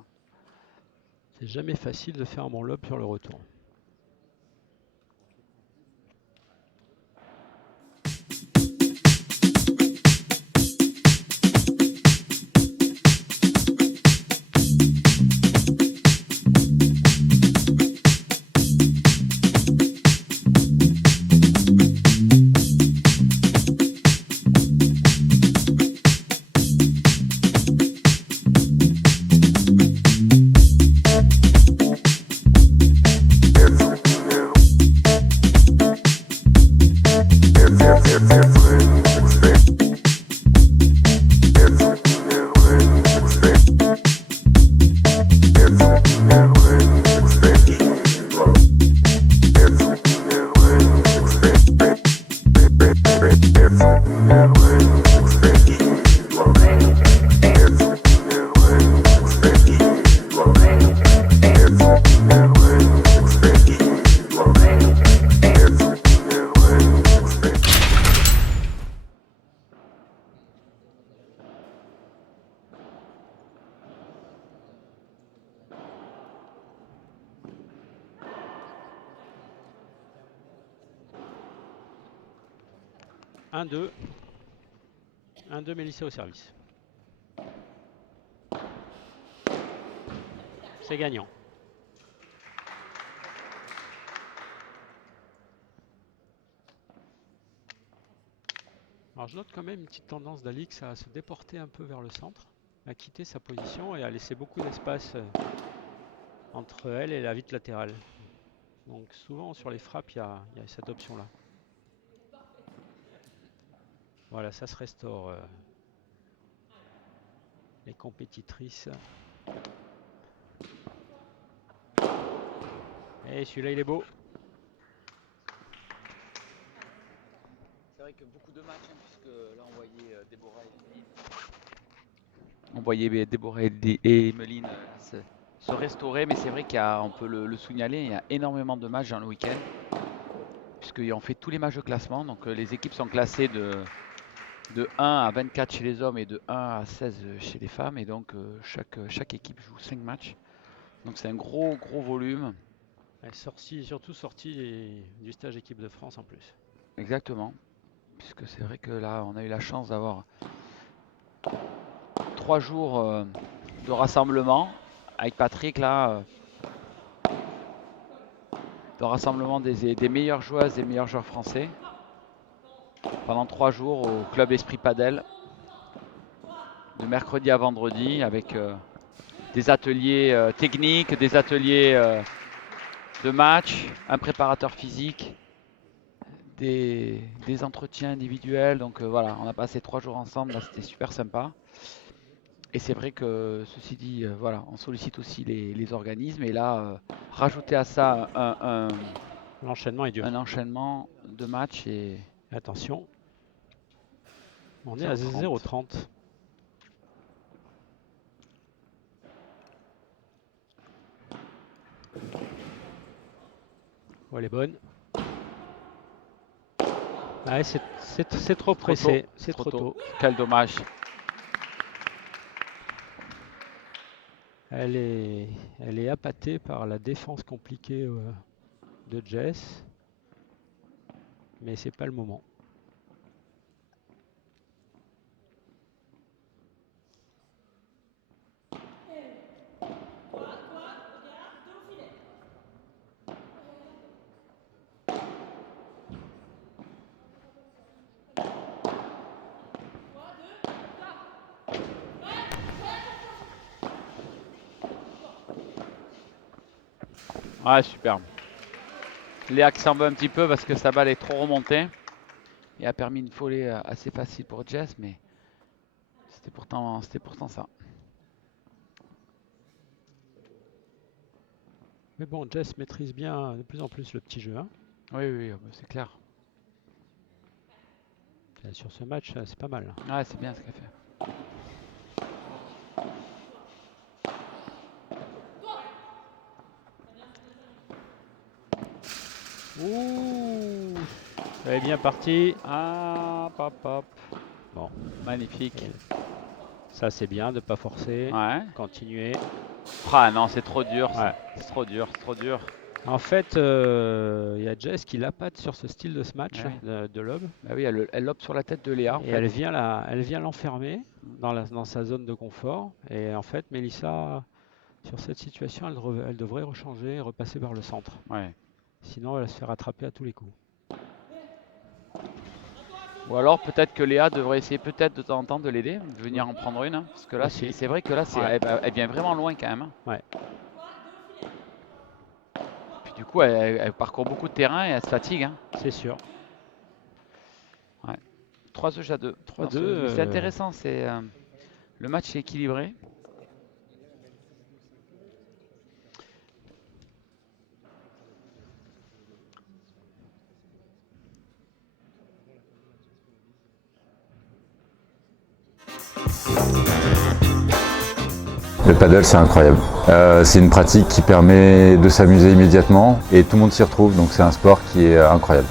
C'est jamais facile de faire un bon lob sur le retour. Un 2 Mélissa au service. C'est gagnant. Alors je note quand même une petite tendance d'Alix à se déporter un peu vers le centre, à quitter sa position et à laisser beaucoup d'espace entre elle et la vitre latérale. Donc souvent sur les frappes, il y a cette option-là. Voilà, ça se restaure. Les compétitrices. Et celui-là, il est beau. C'est vrai que beaucoup de matchs, puisque là on voyait Déborah et Emeline. On voyait Déborah et Emeline se restaurer, mais c'est vrai qu'on peut le signaler, il y a énormément de matchs dans le week-end, puisqu'on fait tous les matchs de classement, donc les équipes sont classées de 1 à 24 chez les hommes et de 1 à 16 chez les femmes, et donc chaque équipe joue 5 matchs, donc c'est un gros volume. Elle est surtout sortie du stage équipe de France en plus. Exactement, puisque c'est vrai que là on a eu la chance d'avoir 3 jours de rassemblement avec Patrick là, de rassemblement des meilleures joueuses et meilleurs joueurs français pendant 3 jours au club Esprit Padel, de mercredi à vendredi, avec des ateliers techniques, des ateliers de match, un préparateur physique, des entretiens individuels. Donc voilà, on a passé 3 jours ensemble, là c'était super sympa. Et c'est vrai que, ceci dit, voilà, on sollicite aussi les organismes. Et là, rajouter à ça L'enchaînement est dur. un enchaînement de matchs et Attention. On est à 0,30. 0,30. Oh, elle est bonne. Ouais, c'est trop pressé. C'est trop tôt. Quel dommage. Elle est appâtée par la défense compliquée de Jess. Mais c'est pas le moment. Ouais, super. Léa qui s'en veut un petit peu parce que sa balle est trop remontée et a permis une volée assez facile pour Jess, mais c'était pourtant ça. Mais bon, Jess maîtrise bien de plus en plus le petit jeu, hein. Oui, oui, oui, c'est clair. Sur ce match, c'est pas mal. Ouais, c'est bien ce qu'elle fait. Ouh, ça est bien parti. Ah, hop, hop. Bon, Magnifique. et ça c'est bien de pas forcer. Ouais. Continuer. Ah non, c'est trop dur Ouais. ça. C'est trop dur, c'est trop dur. En fait, il y a Jess qui l'appâte sur ce style de ce match Ah oui, de lob. bah oui, elle lobe sur la tête de Léa en Et fait. elle vient l'enfermer dans sa zone de confort. Et en fait, Mélissa, sur cette situation, elle devrait rechanger et repasser par le centre. Ouais. Sinon, elle va se faire rattraper à tous les coups. Ou alors peut-être que Léa devrait essayer peut-être de temps en temps de l'aider, de venir en prendre une, hein. Parce que là, Aussi. c'est vrai que là, Ouais, elle vient vraiment loin quand même, hein. ouais, Puis du coup, elle parcourt beaucoup de terrain et elle se fatigue, hein. c'est sûr. Ouais. 3 jeux à 2. 3-2. Mais c'est intéressant, le match est équilibré. Le paddle, c'est incroyable. C'est une pratique qui permet de s'amuser immédiatement et tout le monde s'y retrouve, donc c'est un sport qui est incroyable.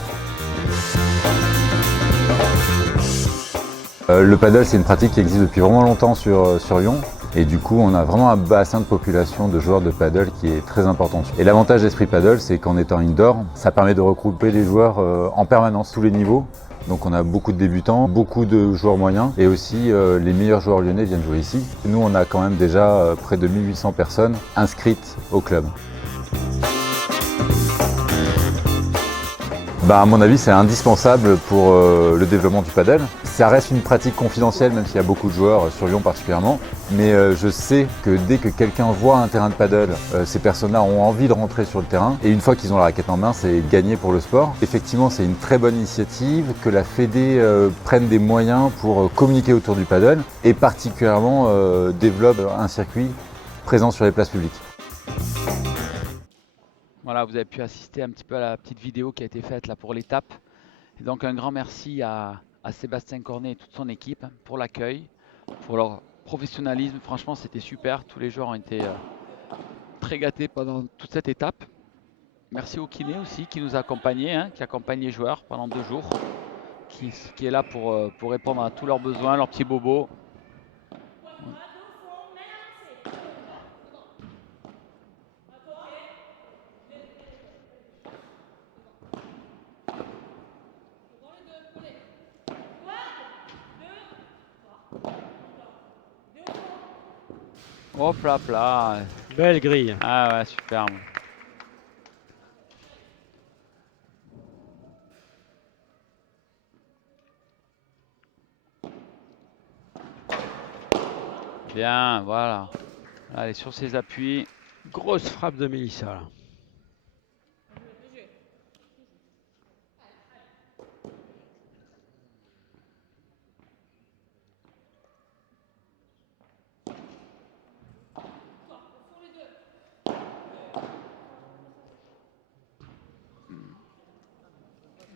Le paddle, c'est une pratique qui existe depuis vraiment longtemps sur Lyon. Et du coup, on a vraiment un bassin de population de joueurs de paddle qui est très important. Et l'avantage d'Esprit Paddle, c'est qu'en étant indoor, ça permet de regrouper les joueurs en permanence, tous les niveaux. Donc on a beaucoup de débutants, beaucoup de joueurs moyens et aussi les meilleurs joueurs lyonnais viennent jouer ici. Nous, on a quand même déjà près de 1800 personnes inscrites au club. À mon avis, c'est indispensable pour le développement du paddle. Ça reste une pratique confidentielle, même s'il y a beaucoup de joueurs, sur Lyon particulièrement. Mais je sais que dès que quelqu'un voit un terrain de paddle, ces personnes-là ont envie de rentrer sur le terrain. Et une fois qu'ils ont la raquette en main, c'est gagné pour le sport. Effectivement, c'est une très bonne initiative que la Fédé prenne des moyens pour communiquer autour du paddle et particulièrement développe un circuit présent sur les places publiques. Voilà, vous avez pu assister un petit peu à la petite vidéo qui a été faite là pour l'étape. Et donc un grand merci à Sébastien Cornet et toute son équipe pour l'accueil, pour leur professionnalisme. Franchement, c'était super. Tous les joueurs ont été très gâtés pendant toute cette étape. Merci au kiné aussi qui nous a accompagnés, hein, qui accompagne les joueurs pendant 2 jours, qui est là pour répondre à tous leurs besoins, leurs petits bobos. Hop là, là. Belle grille. Ah ouais, superbe. Bien, voilà. Allez, sur ses appuis. Grosse frappe de Mélissa là.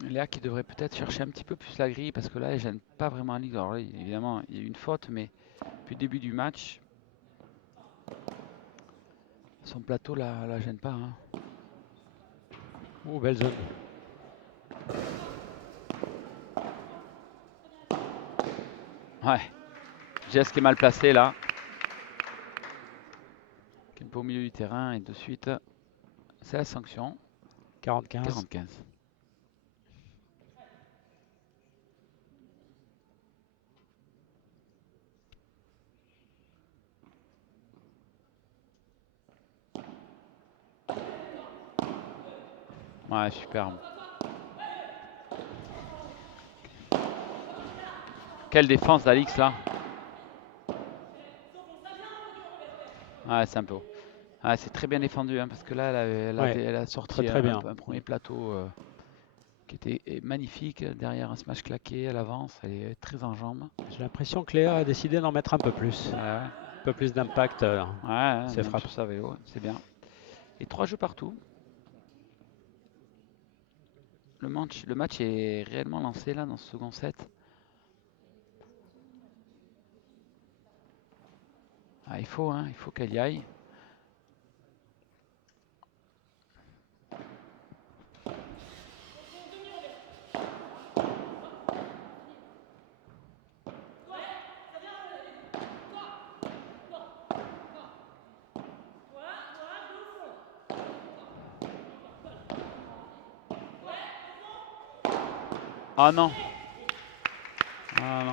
Léa qui devrait peut-être chercher un petit peu plus la grille parce que là, elle gêne pas vraiment Alix. Alors là, évidemment, il y a eu une faute, mais depuis le début du match, son plateau la gêne pas, hein. Oh, belle zone. Ouais. Jess qui est mal placé là. Qui est un peu au milieu du terrain et de suite, c'est la sanction. 40-15. 45. Ouais, superbe. Quelle défense d'Alix là. Ouais, c'est un peu haut. Ah, c'est très bien défendu, hein, parce que là, Ouais, elle a très sorti très bien. un premier plateau qui était magnifique. Derrière un smash claqué, elle avance, elle est très en jambes. J'ai l'impression que Léa a décidé d'en mettre un peu plus. Ouais, Un peu plus d'impact ouais, ouais, ses même frappes. sur sa VO, c'est bien. Et 3 jeux partout. Le match est réellement lancé là dans ce second set. Ah, il faut qu'elle y aille. Ah non. Ah non.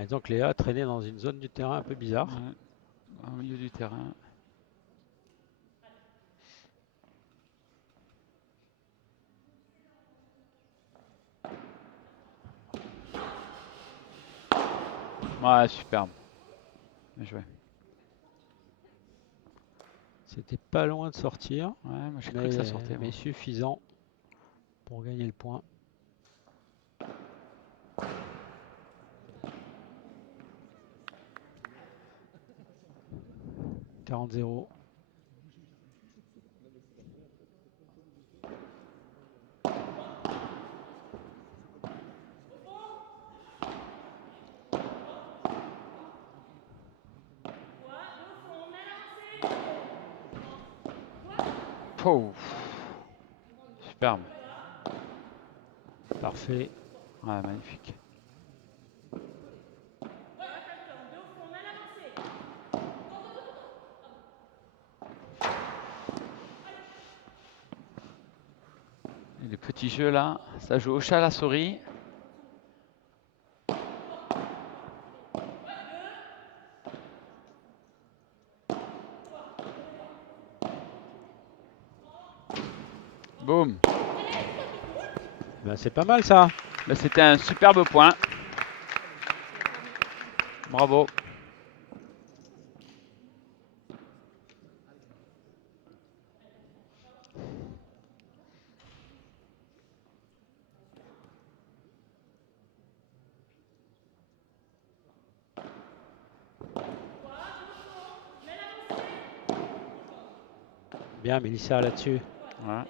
Disons que Léa a traîné dans une zone du terrain un peu bizarre. Ouais, au milieu du terrain. Ouais, superbe. Bien joué. C'était pas loin de sortir, Ouais, moi j'ai cru que ça sortait, moi. mais suffisant pour gagner le point. 40-0. Pouf. Superbe. Parfait. Ouais, magnifique. Et les petits jeux là, ça joue au chat à la souris. Boum. Ben, c'est pas mal ça. Ben, c'était un superbe point. Bravo. Bien, Mélissa là-dessus. Ouais.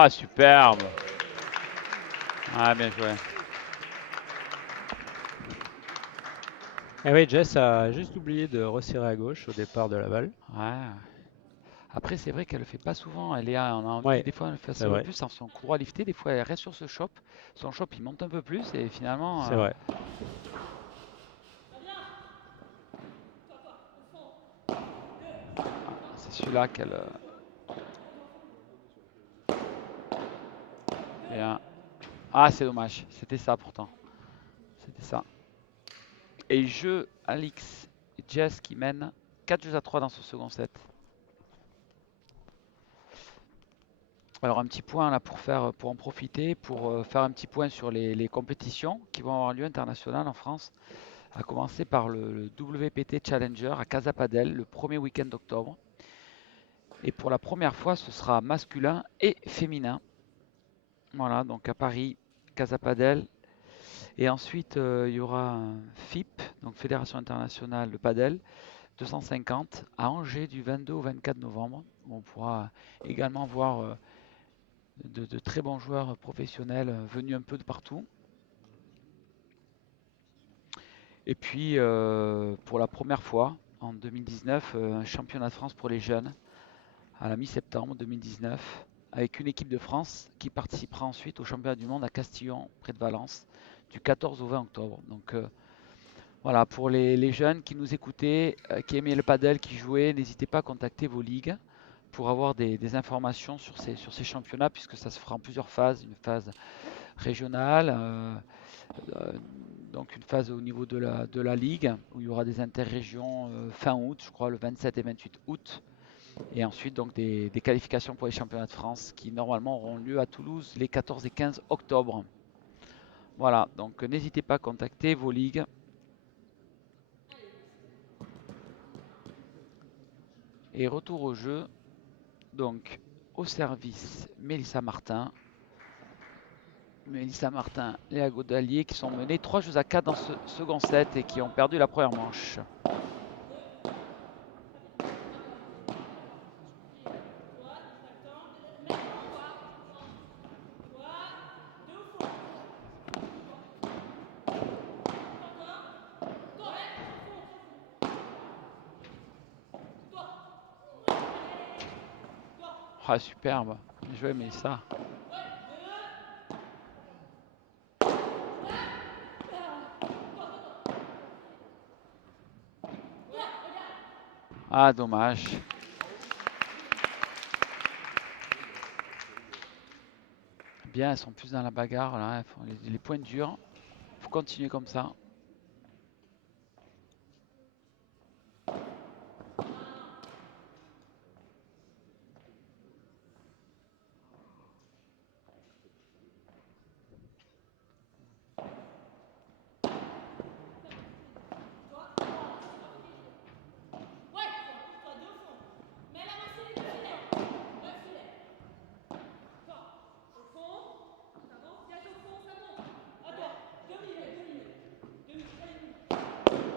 Ah, superbe. Ah, bien joué. Et oui, Jess a juste oublié de resserrer à gauche au départ de la balle. Ouais. Après, c'est vrai qu'elle le fait pas souvent. On a envie, Ouais, des fois, elle fait c'est un peu vrai. plus en son courroie lifté. Des fois, elle reste sur ce shop. Son shop, il monte un peu plus. Et finalement, C'est vrai. c'est celui-là qu'elle. Bien. Ah, c'est dommage. C'était ça pourtant. C'était ça. Et jeu Alix et Jess qui mènent 4 jeux à 3 dans ce second set. Alors un petit point là pour en profiter, pour faire un petit point sur les compétitions qui vont avoir lieu internationales en France, à commencer par le WPT Challenger à Casa Padel le premier week-end d'octobre. Et pour la première fois, ce sera masculin et féminin. Voilà, donc à Paris, Casa Padel. Et ensuite, il y aura un FIP, donc Fédération internationale de padel, 250 à Angers du 22 au 24 novembre. On pourra également voir de très bons joueurs professionnels venus un peu de partout. Et puis, pour la première fois, en 2019, un championnat de France pour les jeunes, à la mi-septembre 2019, avec une équipe de France qui participera ensuite au championnat du monde à Castillon, près de Valence, du 14 au 20 octobre. Donc voilà, pour les jeunes qui nous écoutaient, qui aimaient le padel, qui jouaient, n'hésitez pas à contacter vos ligues pour avoir des informations sur ces championnats, puisque ça se fera en plusieurs phases. Une phase régionale, donc une phase au niveau de la Ligue, où il y aura des interrégions fin août, je crois le 27 et 28 août. Et ensuite donc des qualifications pour les championnats de France qui normalement auront lieu à Toulouse les 14 et 15 octobre. Voilà, donc n'hésitez pas à contacter vos ligues. Et retour au jeu, donc au service Mélissa Martin. Mélissa Martin, Léa Godalier qui sont menés 3-4 dans ce second set et qui ont perdu la première manche. Ah superbe, bien joué Mélissa. Ah dommage. Bien, elles sont plus dans la bagarre là, elles font les points durs. Faut continuer comme ça.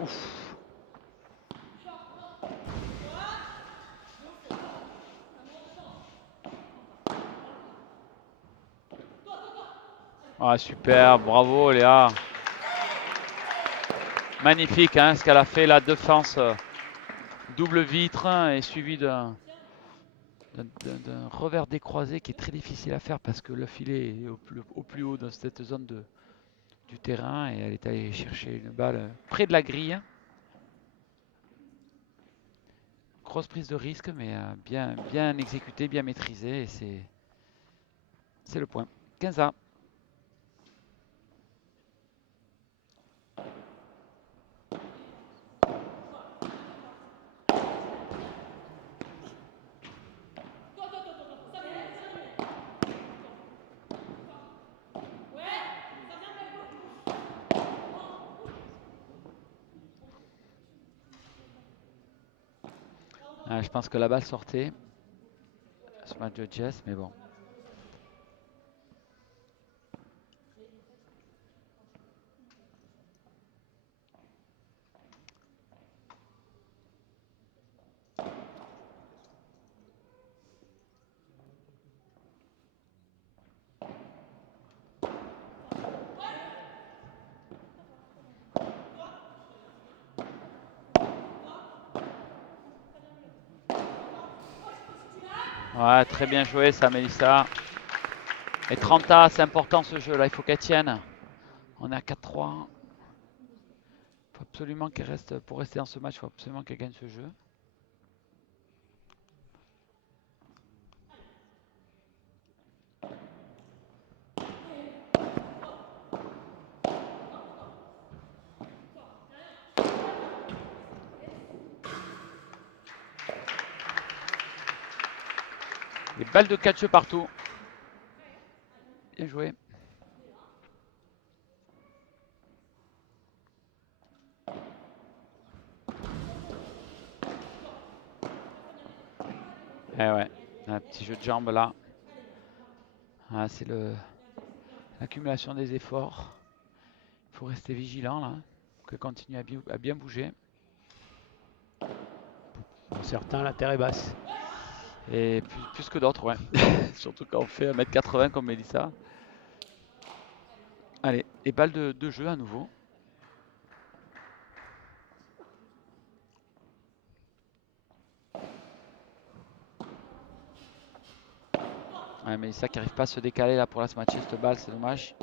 Ouf. Ah super, bravo Léa. Magnifique hein, ce qu'elle a fait, la défense double vitre et suivi d'un revers décroisé qui est très difficile à faire parce que le filet est au plus haut dans cette zone du terrain et elle est allée chercher une balle près de la grille. Grosse prise de risque mais bien exécutée, bien maîtrisée et c'est le point. 15-A. Je pense que la balle sortait ce match de Jess, mais bon. Ouais, très bien joué ça, Mélissa. Et 30A, c'est important ce jeu là, il faut qu'elle tienne. On est à 4-3. Il faut absolument qu'elle reste, pour rester dans ce match, il faut absolument qu'elle gagne ce jeu. Des balles de catch partout. Bien joué. Eh ouais, un petit jeu de jambes là. Ah, c'est l'accumulation des efforts. Il faut rester vigilant là. Que continue à bien bouger. Pour certains, la terre est basse. Et plus que d'autres, ouais. Surtout quand on fait 1m80 comme Mélissa. Allez, et balles de jeu à nouveau. Ouais, Mélissa qui n'arrive pas à se décaler là pour la matcher cette balle, c'est dommage.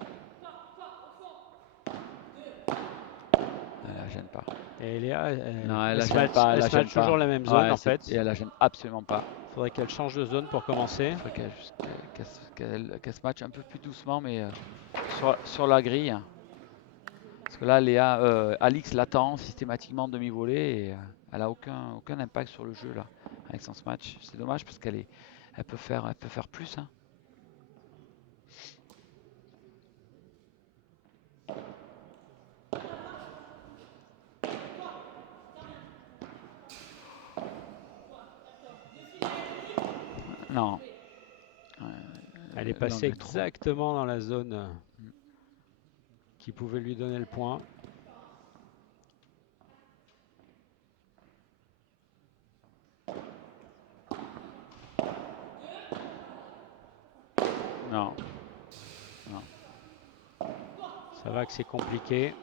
Elle la gêne pas. Et Léa, Non, elle la se gêne match, pas, elle elle la se gêne match pas. toujours la même zone Ouais, en fait. et elle la gêne absolument pas. Il faudrait qu'elle change de zone pour commencer. Il faut qu'elle se matche un peu plus doucement, mais sur la grille. Parce Parce que là, Alix l'attend systématiquement en demi-volée et elle a aucun impact sur le jeu là, avec son smash. C'est dommage parce elle peut faire plus, hein. Non. Elle est L'angle passée est trop. exactement dans la zone qui pouvait lui donner le point. Non. Ça va que c'est compliqué.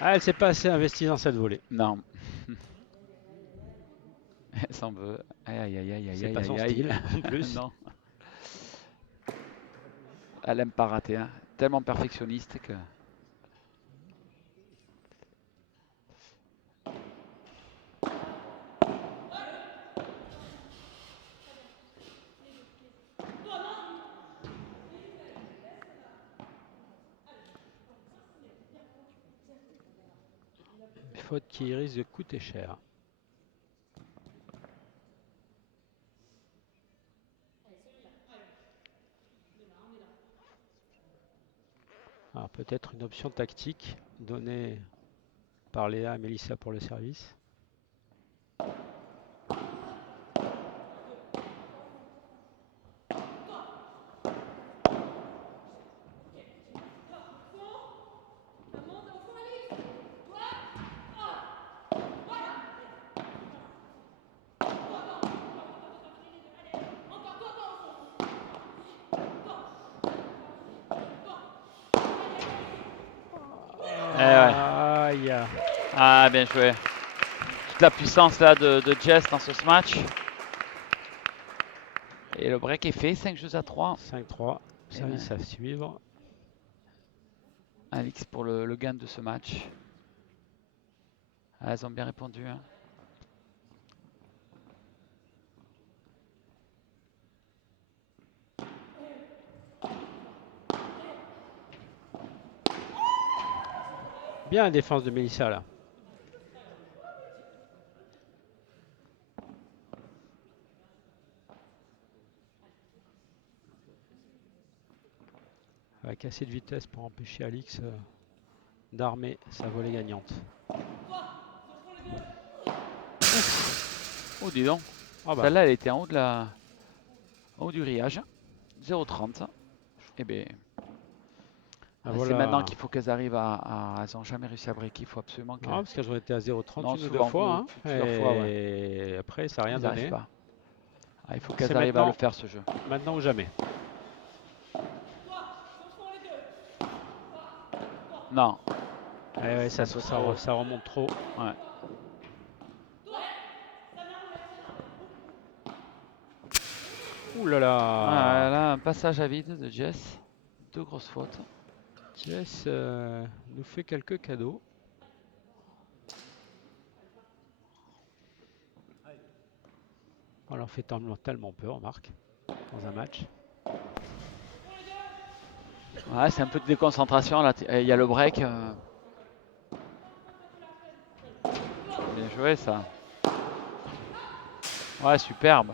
Ah, elle s'est pas assez investie dans cette volée. Non. Elle s'en veut. Aïe aïe aïe aïe aïe C'est aïe pas son aïe aïe. style en plus. Non. Elle aime pas rater, hein. Tellement perfectionniste que. Faute qui risque de coûter cher. Alors peut-être une option tactique donnée par Léa et Mélissa pour le service. Eh ouais. Aïe. Ah, bien joué. Toute la puissance là de Jess dans ce match. Et le break est fait, 5 jeux à 3. 5-3. Service à suivre. Alix pour le gain de ce match. Ah, elles ont bien répondu, hein. Bien la défense de Mélissa là. Avec assez de vitesse pour empêcher Alix d'armer sa volée gagnante. Oh, dis donc. Ah bah, Celle-là, elle était en haut du grillage. 0,30. Eh bien, c'est voilà. maintenant qu'il faut qu'elles arrivent elles n'ont jamais réussi à breaker. Il faut absolument Non, qu'elles. parce qu'elles ont été à 0,30 Non, une ou deux souvent, fois. Hein. plusieurs fois, ouais. Et après, ça n'a rien Elles n'arrivent donné. pas. Ah, il faut C'est qu'elles arrivent à le maintenant, faire, ce jeu. maintenant ou jamais. Non. Ouais, C'est un peu trop. ça remonte trop. Ouais. Ouh là Ah, là. là, un passage à vide de Jess. 2 grosses fautes. Jess nous fait quelques cadeaux. On leur fait tellement peur, Marc, dans un match. Ouais, c'est un peu de déconcentration. Là, il y a le break. Bien joué, ça. Ouais, superbe.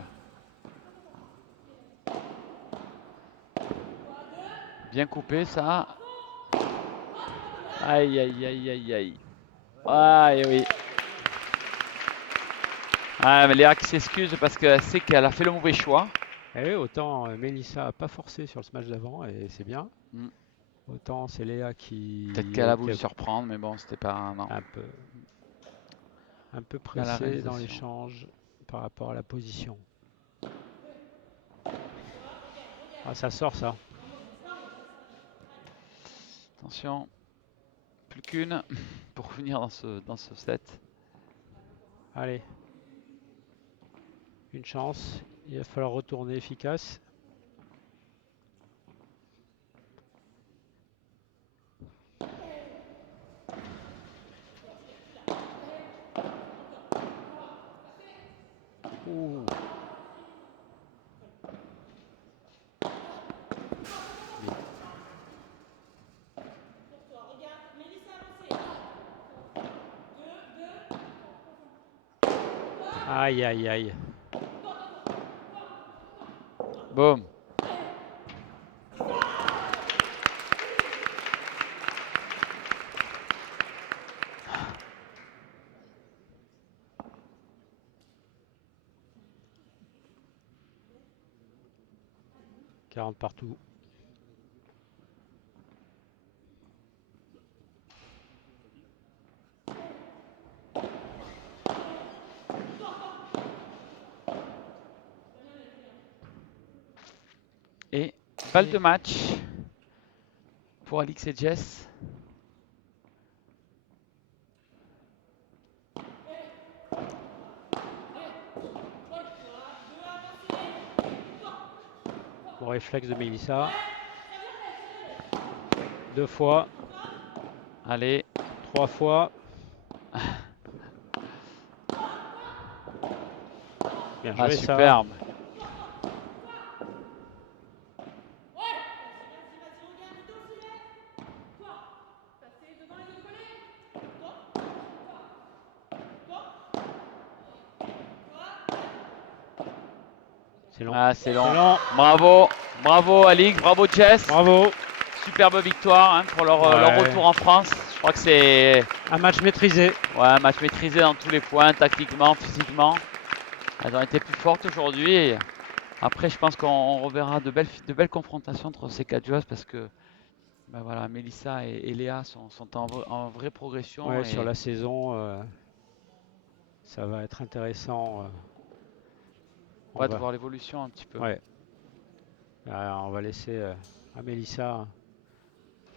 Bien coupé, ça. Aïe, aïe, aïe, aïe, aïe. Ouais, oui. Ah, mais Léa qui s'excuse parce qu'elle sait qu'elle a fait le mauvais choix. Et oui, autant Mélissa n'a pas forcé sur le match d'avant, et c'est bien. Mm. Autant c'est Léa Peut-être qui qu'elle a est voulu surprendre, mais bon, c'était pas. Non. un peu Dans la pressée dans réalisation. l'échange par rapport à la position. Ah, ça sort ça. Attention. Plus qu'une pour revenir dans ce set. Allez. Une chance. Il va falloir retourner efficace. Ouh. Aïe, aïe, aïe. Boum. « 40 partout. Et balle de match pour Alix et Jess. Bon réflexe de Mélissa. 2 fois, Allez. 3 fois. Bien joué ça. Superbe. C'est long. Ah, c'est long. C'est long. Bravo. Bravo Alix, bravo Jess. Bravo. Superbe victoire hein, pour leur retour en France. Je crois que c'est Un match maîtrisé. un match maîtrisé dans tous les points, tactiquement, physiquement. Elles ont été plus fortes aujourd'hui. Et après, je pense qu'on reverra de belles confrontations entre ces 4 joueuses parce que ben voilà, Mélissa et Léa sont en vraie progression. Ouais, Et sur la saison, ça va être intéressant. on va voir l'évolution un petit peu. Ouais. On va laisser à Mélissa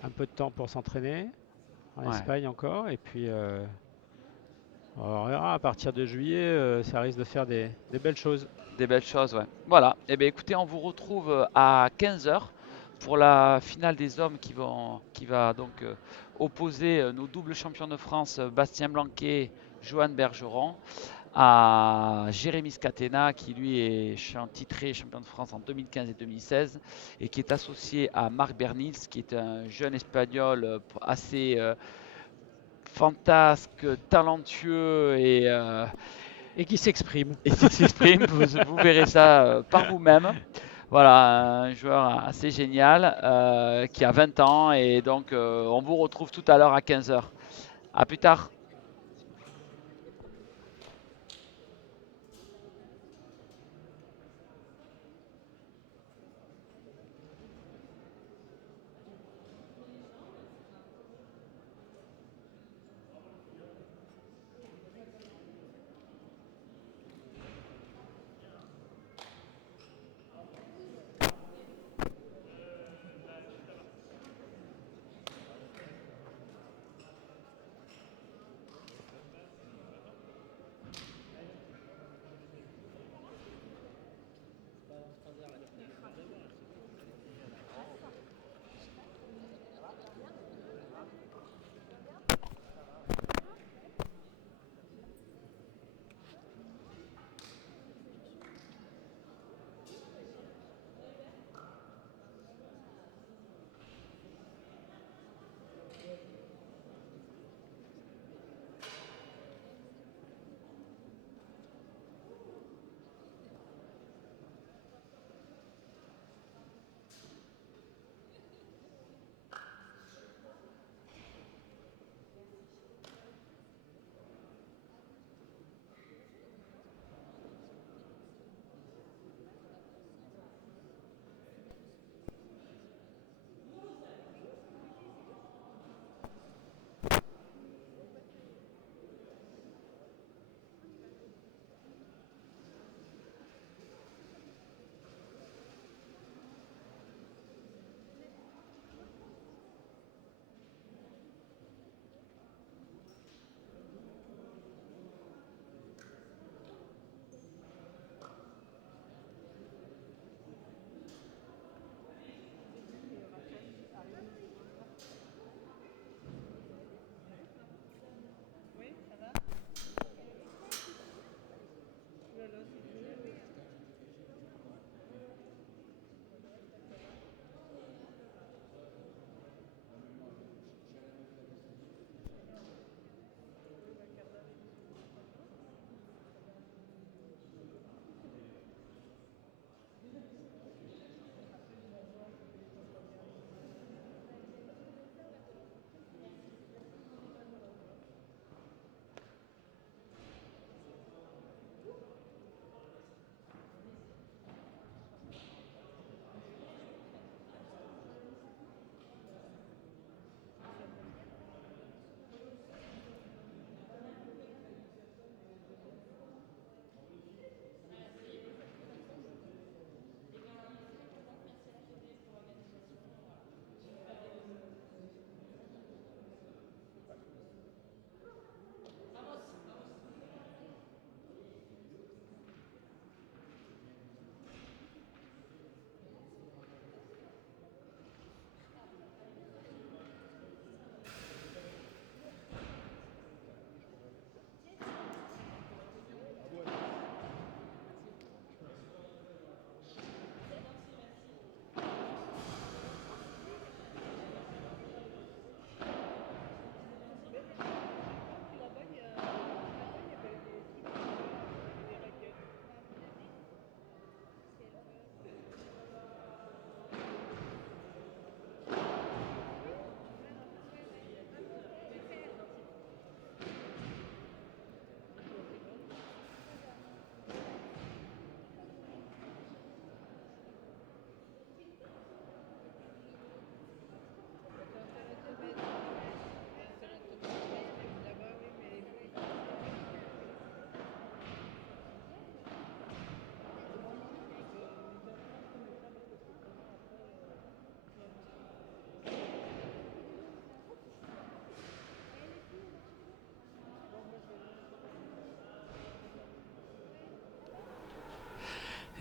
un peu de temps pour s'entraîner en Espagne encore. Et puis, on verra à partir de juillet, ça risque de faire des belles choses. Des belles choses, ouais. Voilà. Et bien écoutez, on vous retrouve à 15 h pour la finale des hommes qui va donc opposer nos doubles champions de France, Bastien Blanquet, Johan Bergeron, à Jérémy Scatena, qui lui est titré champion de France en 2015 et 2016, et qui est associé à Marc Bernils, qui est un jeune espagnol assez fantasque, talentueux Et qui s'exprime. et qui s'exprime. Vous verrez ça par vous-même. Voilà, un joueur assez génial qui a 20 ans, et donc on vous retrouve tout à l'heure à 15 h. À plus tard.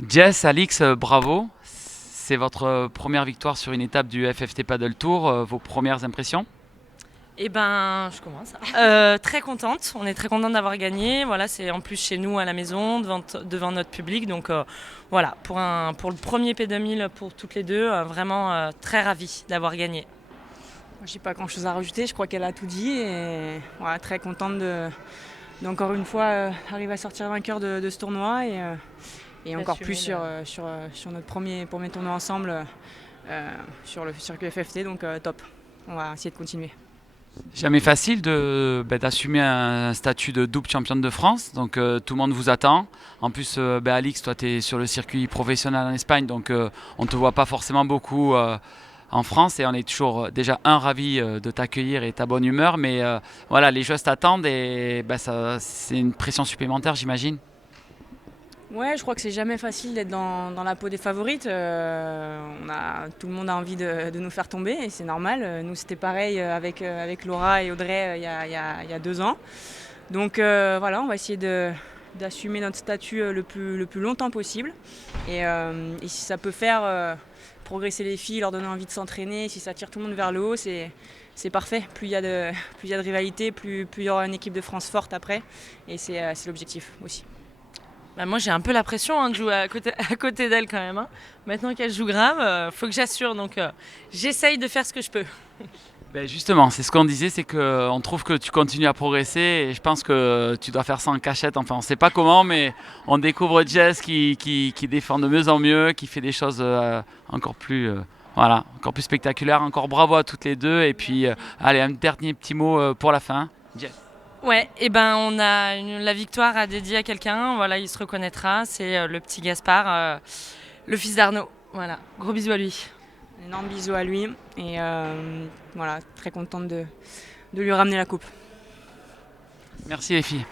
Jess, Alix, bravo. C'est votre première victoire sur une étape du FFT Paddle Tour. Vos premières impressions? Eh ben, je commence. Très contente. On est très contente d'avoir gagné. Voilà, c'est en plus chez nous à la maison, devant notre public. Donc voilà, pour le premier P2000 pour toutes les deux, vraiment très ravie d'avoir gagné. Moi, j'ai pas grand chose à rajouter, je crois qu'elle a tout dit et voilà, très contente d'encore une fois arriver à sortir vainqueur de ce tournoi et encore plus sur notre premier tournoi ensemble sur le circuit FFT, donc top. On va essayer de continuer. Jamais facile d'assumer un statut de double championne de France, donc tout le monde vous attend. En plus, Alix, toi tu es sur le circuit professionnel en Espagne, donc on ne te voit pas forcément beaucoup en France et on est toujours déjà ravi de t'accueillir et ta bonne humeur, mais voilà, les joueuses t'attendent et c'est une pression supplémentaire, j'imagine. Ouais, je crois que c'est jamais facile d'être dans la peau des favorites. Tout le monde a envie de nous faire tomber et c'est normal. Nous, c'était pareil avec Laura et Audrey il y a 2 ans. Donc voilà, on va essayer d'assumer notre statut le plus longtemps possible. Et si ça peut faire progresser les filles, leur donner envie de s'entraîner, si ça tire tout le monde vers le haut, c'est parfait. Plus il y a de rivalité, plus il y aura une équipe de France forte après. Et c'est l'objectif aussi. Bah, moi j'ai un peu la pression de jouer à côté d'elle quand même. Maintenant qu'elle joue grave, faut que j'assure. Donc j'essaye de faire ce que je peux. Justement, c'est ce qu'on disait, c'est qu'on trouve que tu continues à progresser et je pense que tu dois faire ça en cachette. Enfin, on ne sait pas comment, mais on découvre Jess qui défend de mieux en mieux, qui fait des choses encore plus spectaculaires. Encore bravo à toutes les deux. Et puis, allez, un dernier petit mot pour la fin. Jess. Ouais, et ben on a la victoire à dédier à quelqu'un. Voilà, il se reconnaîtra. C'est le petit Gaspard, le fils d'Arnaud. Voilà, gros bisous à lui. Un énorme bisou à lui et voilà, très contente de lui ramener la coupe. Merci les filles.